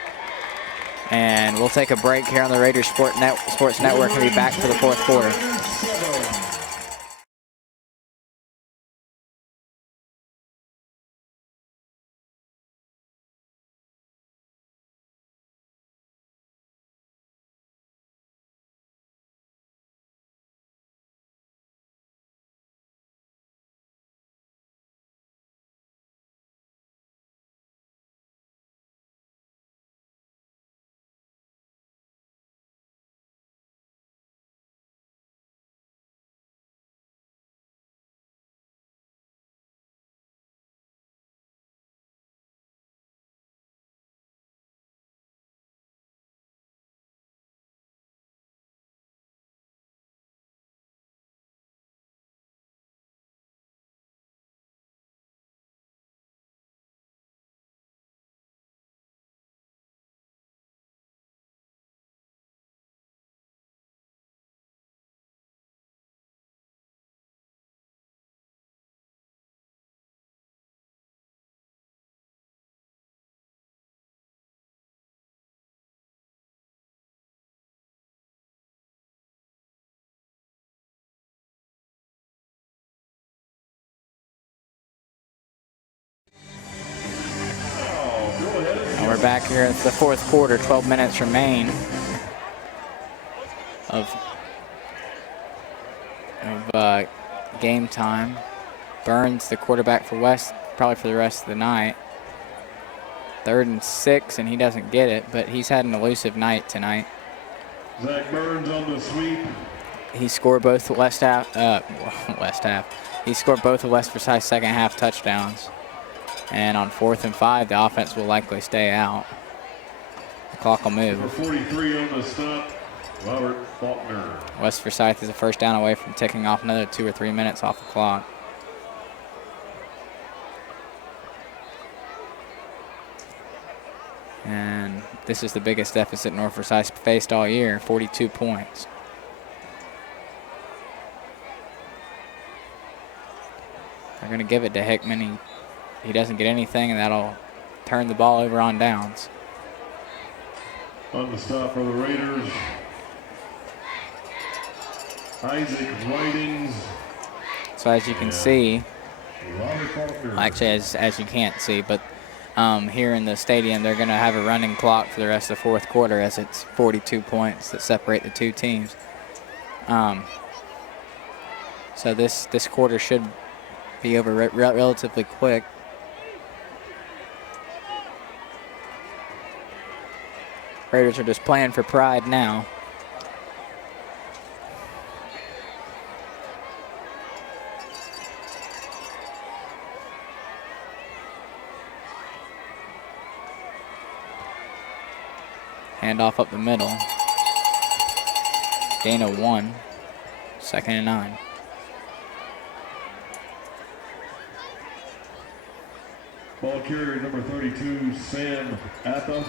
And we'll take a break here on the Raiders Sports Network and be back for the 4th quarter. We're back here at the fourth quarter. 12 minutes remain of game time. Burns, the quarterback for West, probably for the rest of the night. 3rd and 6, and he doesn't get it, but he's had an elusive night tonight. Zach Burns on the sweep. He scored both the He scored both of West Forsyth's second half touchdowns. And on 4th and 5, the offense will likely stay out. The clock will move. Number 43 on the stop, Robert Faulkner. West Forsyth is a first down away from ticking off another 2 or 3 minutes off the clock. And this is the biggest deficit North Forsyth faced all year, 42 points. They're going to give it to Hickman. He doesn't get anything, and that'll turn the ball over on downs. On the stop for the Raiders, Isaac Whitings. So as you can see, Robert Faulkner. actually as you can't see, but here in the stadium, they're going to have a running clock for the rest of the fourth quarter, as it's 42 points that separate the two teams. So this quarter should be over relatively quick. Raiders are just playing for pride now. Handoff up the middle. Gain of 1. 2nd and 9. Ball carrier number 32, Sam Atha.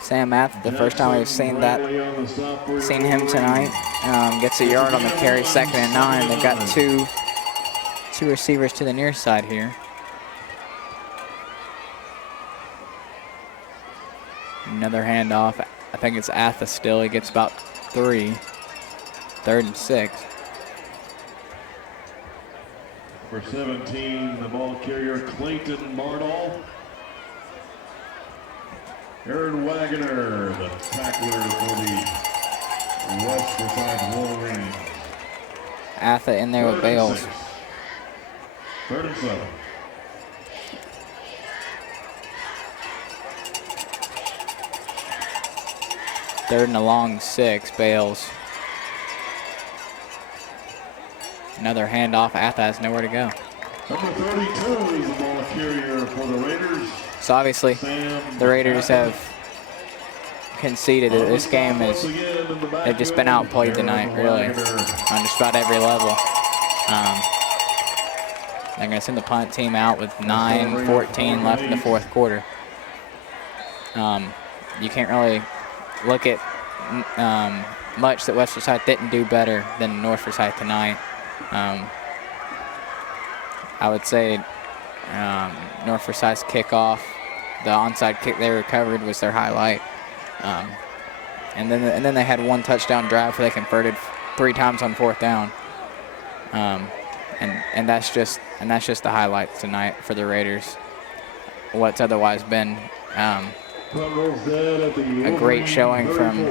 Sam Ath, the first time we've seen him tonight, gets a yard on the carry, 2nd and 9. They've got two receivers to the near side here. Another handoff. I think it's Atha still. He gets about 3. 3rd and 6. For 17, the ball carrier, Clayton Mardall. Aaron Wagoner, the tackler for the West Forsyth Wolverines. Atha in there with Bales. 3rd and 7. Third and a long 6, Bales. Another handoff. Atha has nowhere to go. Number 32 is the ball carrier for the Raiders. So obviously, the Raiders have conceded that this game is, they've just been outplayed tonight, really, on just about every level. They're going to send the punt team out with 9:14 left in the fourth quarter. You can't really look at much that West Forsyth didn't do better than North Forsyth tonight. I would say North Forsyth's kickoff, the onside kick they recovered, was their highlight. And then they had one touchdown drive where they converted 3 times on 4th down. And that's just the highlight tonight for the Raiders. What's otherwise been a great showing from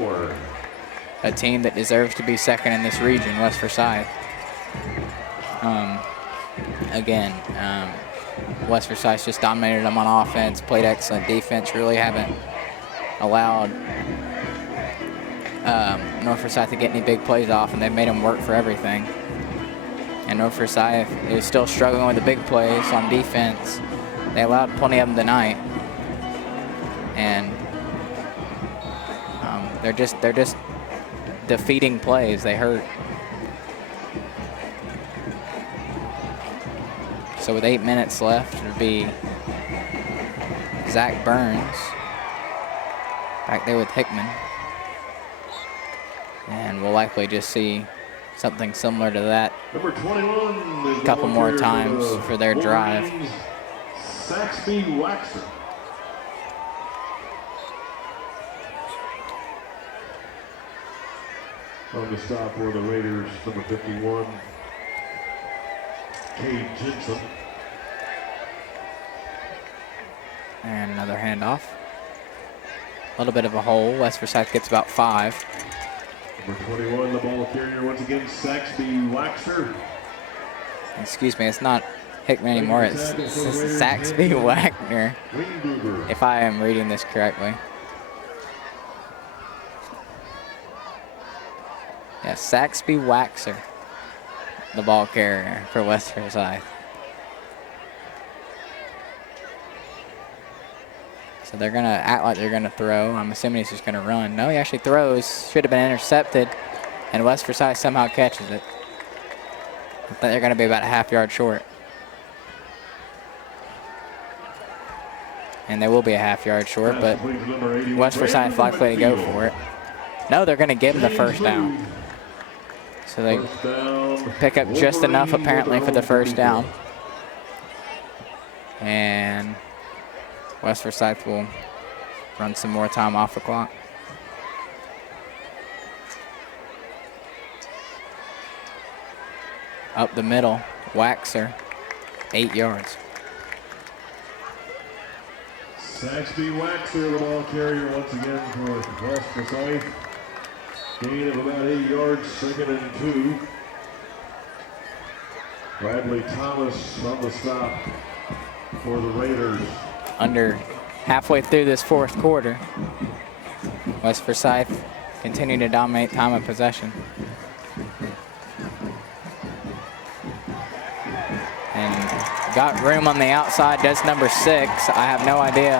a team that deserves to be 2nd in this region, West Forsyth. Again, West Forsyth just dominated them on offense, played excellent defense, really haven't allowed North Forsyth to get any big plays off, and they've made them work for everything. And North Forsyth is still struggling with the big plays on defense. They allowed plenty of them tonight. And they're just defeating plays. They hurt. So with 8 minutes left, it'll be Zach Burns back there with Hickman. And we'll likely just see something similar to that Number 21 is a couple more times for their drive. Saxby Waxer. On the stop for the Raiders, number 51, Cade Jensen. And another handoff. A little bit of a hole. West Forsyth gets about 5. Number 21, the ball carrier once again, Saxby Waxer. Excuse me, it's not Hickman anymore. It's Saxby Wagner, if I am reading this correctly. Yeah, Saxby Waxer, the ball carrier for West Forsyth. So they're going to act like they're going to throw. I'm assuming he's just going to run. No, he actually throws. Should have been intercepted, and West Forsyth somehow catches it. I think they're going to be about a half yard short. And they will be a half yard short, but West Forsyth likely to go for it. No, they're going to give him the first down. So they pick up just enough apparently for the first down. And West Forsyth will run some more time off the clock. Up the middle, Waxer, 8 yards. Saxby Waxer, the ball carrier once again for West Forsyth. Gain of about 8 yards, 2nd and 2. Bradley Thomas on the stop for the Raiders. Under halfway through this 4th quarter, West Forsyth continuing to dominate time of possession. And got room on the outside, does number 6. I have no idea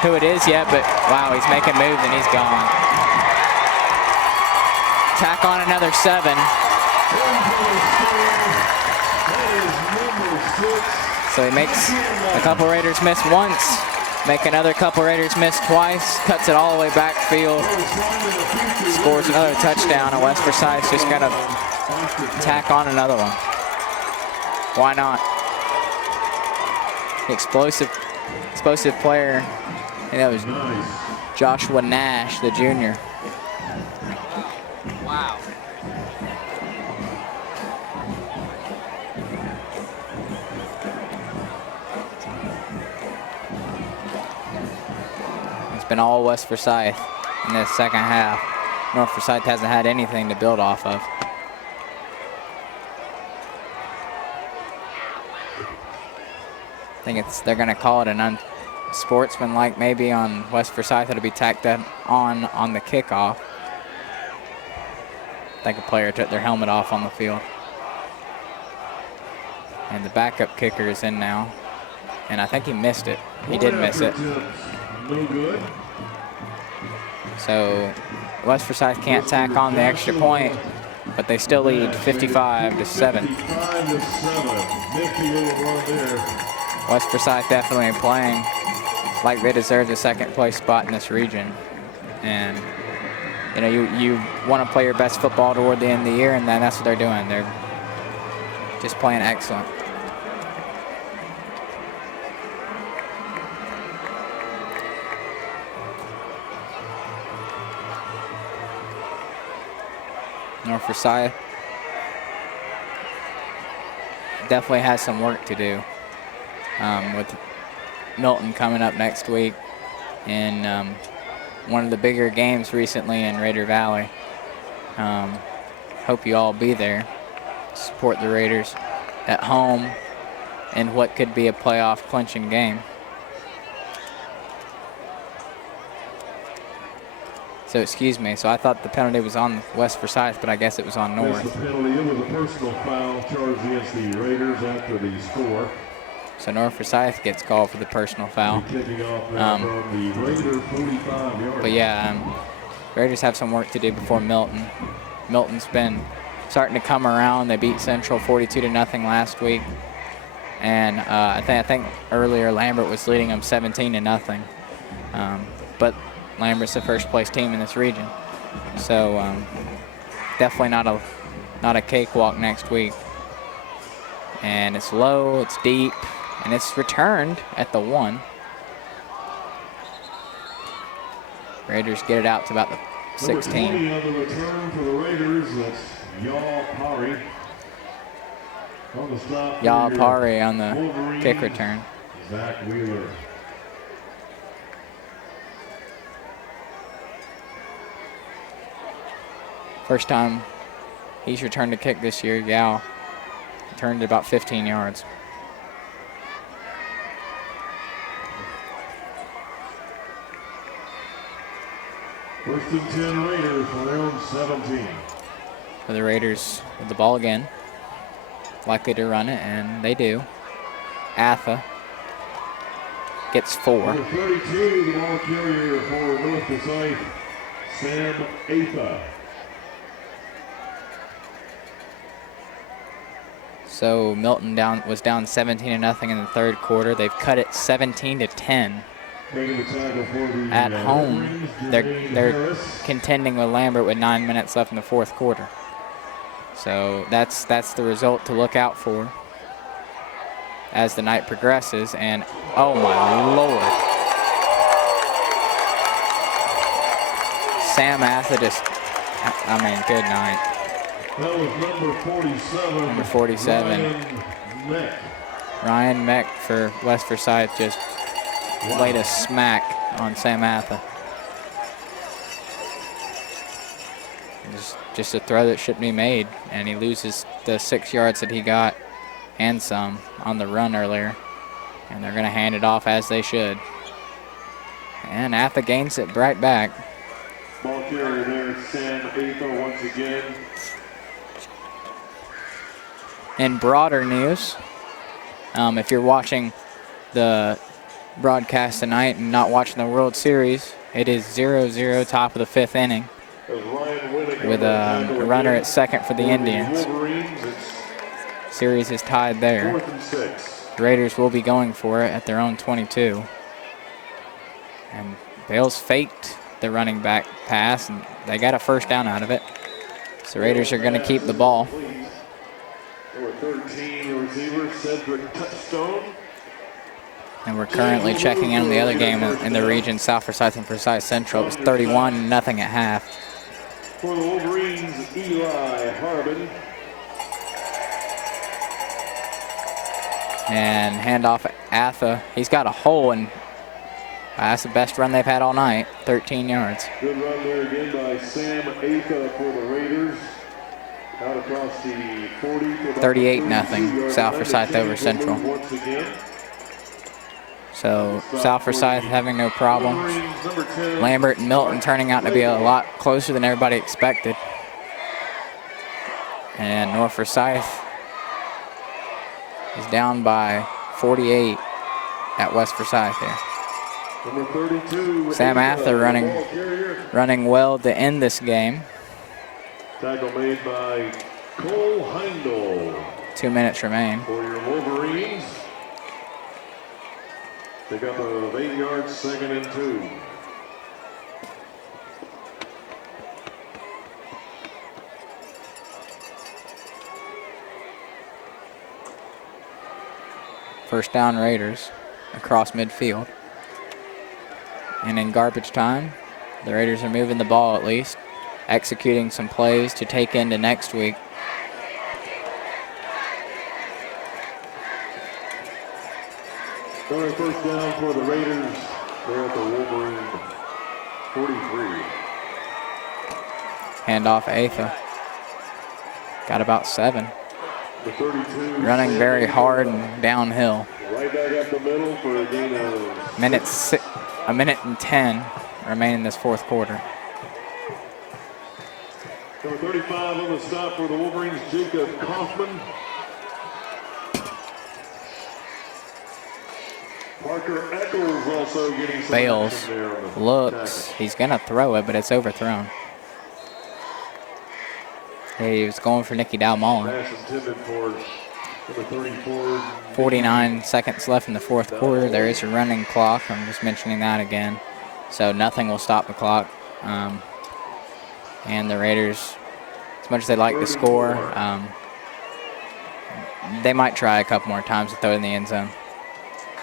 who it is yet, but wow, he's making moves and he's gone. Tack on another 7. So he makes a couple Raiders miss once, make another couple Raiders miss twice, cuts it all the way backfield, scores another touchdown, and West Forsyth's just gonna tack on another one. Why not? Explosive player. I think that was Joshua Nash, the junior. Wow. It's been all West Forsyth in this second half. North Forsyth hasn't had anything to build off of. I think they're going to call it an unsportsmanlike maybe on West Forsyth. It'll be tacked on the kickoff. I think a player took their helmet off on the field. And the backup kicker is in now. And I think he missed it. He did miss it. No good. So West Forsyth can't tack on the extra point, but they still lead 55-7. 55-7. Nifty little run there. West Forsyth definitely playing like they deserve the second place spot in this region. And you know, you want to play your best football toward the end of the year, and then that's what they're doing. They're just playing excellent. North Forsyth definitely has some work to do with Milton coming up next week in one of the bigger games recently in Raider Valley. Hope you all be there. Support the Raiders at home in what could be a playoff clinching game. So excuse me, so I thought the penalty was on West Forsyth, but I guess it was on North. The penalty, it was a personal foul charged against the Raiders after the score. So North Forsyth gets called for the personal foul. Kicking off now from the Raider 45 yard. But yeah, Raiders have some work to do before Milton. Milton's been starting to come around. They beat Central 42-0 last week. And I think earlier Lambert was leading them 17-0. But Lambert's the first place team in this region. So definitely not a cakewalk next week. And it's low, it's deep, and it's returned at the 1. Raiders get it out to about the 16. Number 20 on the return for the Raiders, that's Yaw Pari. On the stop. Yaw Pari on the kick return. Zach Wheeler. First time he's returned a kick this year. Yao returned about 15 yards. First and 10 Raiders from their own 17. For the Raiders with the ball again. Likely to run it, and they do. Atha gets 4. Number 32, the ball carrier for North Forsyth, Sam Atha. So Milton was down 17-0 in the third quarter. They've cut it 17-10. At home, they're contending with Lambert with 9 minutes left in the fourth quarter. So that's the result to look out for as the night progresses. And oh my Lord, Sam Atha just, I mean, good night. That was number 47. Number 47. Ryan Meck for West Forsyth just laid a smack on Sam Atha. Just a throw that shouldn't be made, and he loses the 6 yards that he got and some on the run earlier. And they're going to hand it off as they should. And Atha gains it right back. Ball carrier there, Sam Atha once again. In broader news, if you're watching the broadcast tonight and not watching the World Series, it is 0-0 top of the 5th inning with a runner at second for the Indians. Series is tied there. The Raiders will be going for it at their own 22. And Bales faked the running back pass, and they got a first down out of it. So Raiders are going to keep the ball. Number 13, receiver Cedric Touchstone. And we're currently checking in on the other game in the region, South Forsyth and Forsyth Central. It was 31-0 at half. For the Wolverines, Eli Harbin. And handoff Atha. He's got a hole, and that's the best run they've had all night, 13 yards. Good run there again by Sam Atha for the Raiders. Out across the 40. 38-0, South Forsyth over Central. So South Forsyth having no problems. Lambert and Milton turning out to be a lot closer than everybody expected. And North Forsyth is down by 48 at West Forsyth here. Number 32, Sam Atha running well to end this game. Tackle made by Cole Heindel. 2 minutes remain. For your Wolverines. They got the 8 yards, 2nd and 2. First down Raiders across midfield. And in garbage time, the Raiders are moving the ball at least, executing some plays to take into next week. Another first down for the Raiders. They're at the Wolverine 43. Handoff Atha. Got about 7. The 32. Running very hard and downhill. Right back up the middle for a gain of a minute and 10 remain in this fourth quarter. Number 35 on the stop for the Wolverines, Jacob Kaufman. Parker Eccles also getting some Bales action there on the looks, tackle. he's gonna throw it, but it's overthrown. He was going for Nicky Dalmolin. Pass intended for number 34. 49 seconds left in the fourth quarter. There is a running clock. I'm just mentioning that again. So nothing will stop the clock. And the Raiders, as much as they like to score, they might try a couple more times to throw it in the end zone.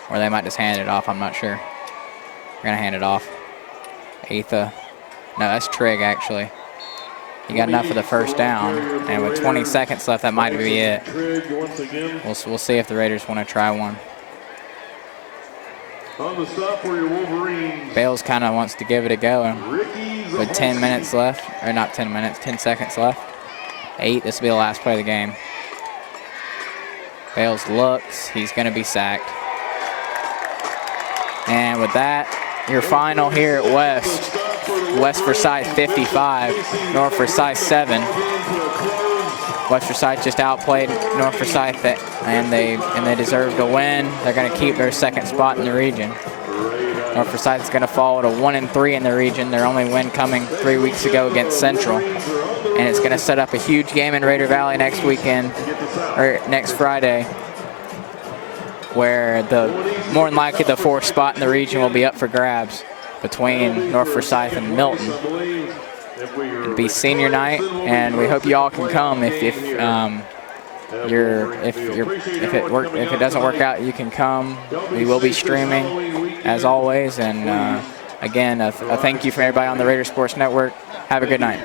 Or they might just hand it off. I'm not sure. They're going to hand it off. Atha. No, that's Trigg, actually. He got enough for the first down. And with 20 seconds left, that might be it. We'll see if the Raiders want to try one. On the stop for your Wolverines. Bales kind of wants to give it a go with 10 minutes left, or not 10 minutes, 10 seconds left. 8, this will be the last play of the game. Bales looks, he's going to be sacked. And with that, your final here at West. West Forsyth 55, North Forsyth 7. West Forsyth just outplayed North Forsyth, and they deserve to win. They're going to keep their second spot in the region. North Forsyth is going to fall to 1-3 in the region. Their only win coming 3 weeks ago against Central. And it's going to set up a huge game in Raider Valley next weekend, or next Friday, where more than likely the 4th spot in the region will be up for grabs between North Forsyth and Milton. It'll be senior night, and we hope you all can come. If it doesn't work out, you can come. We will be streaming as always, and again, a thank you for everybody on the Raider Sports Network. Have a good night.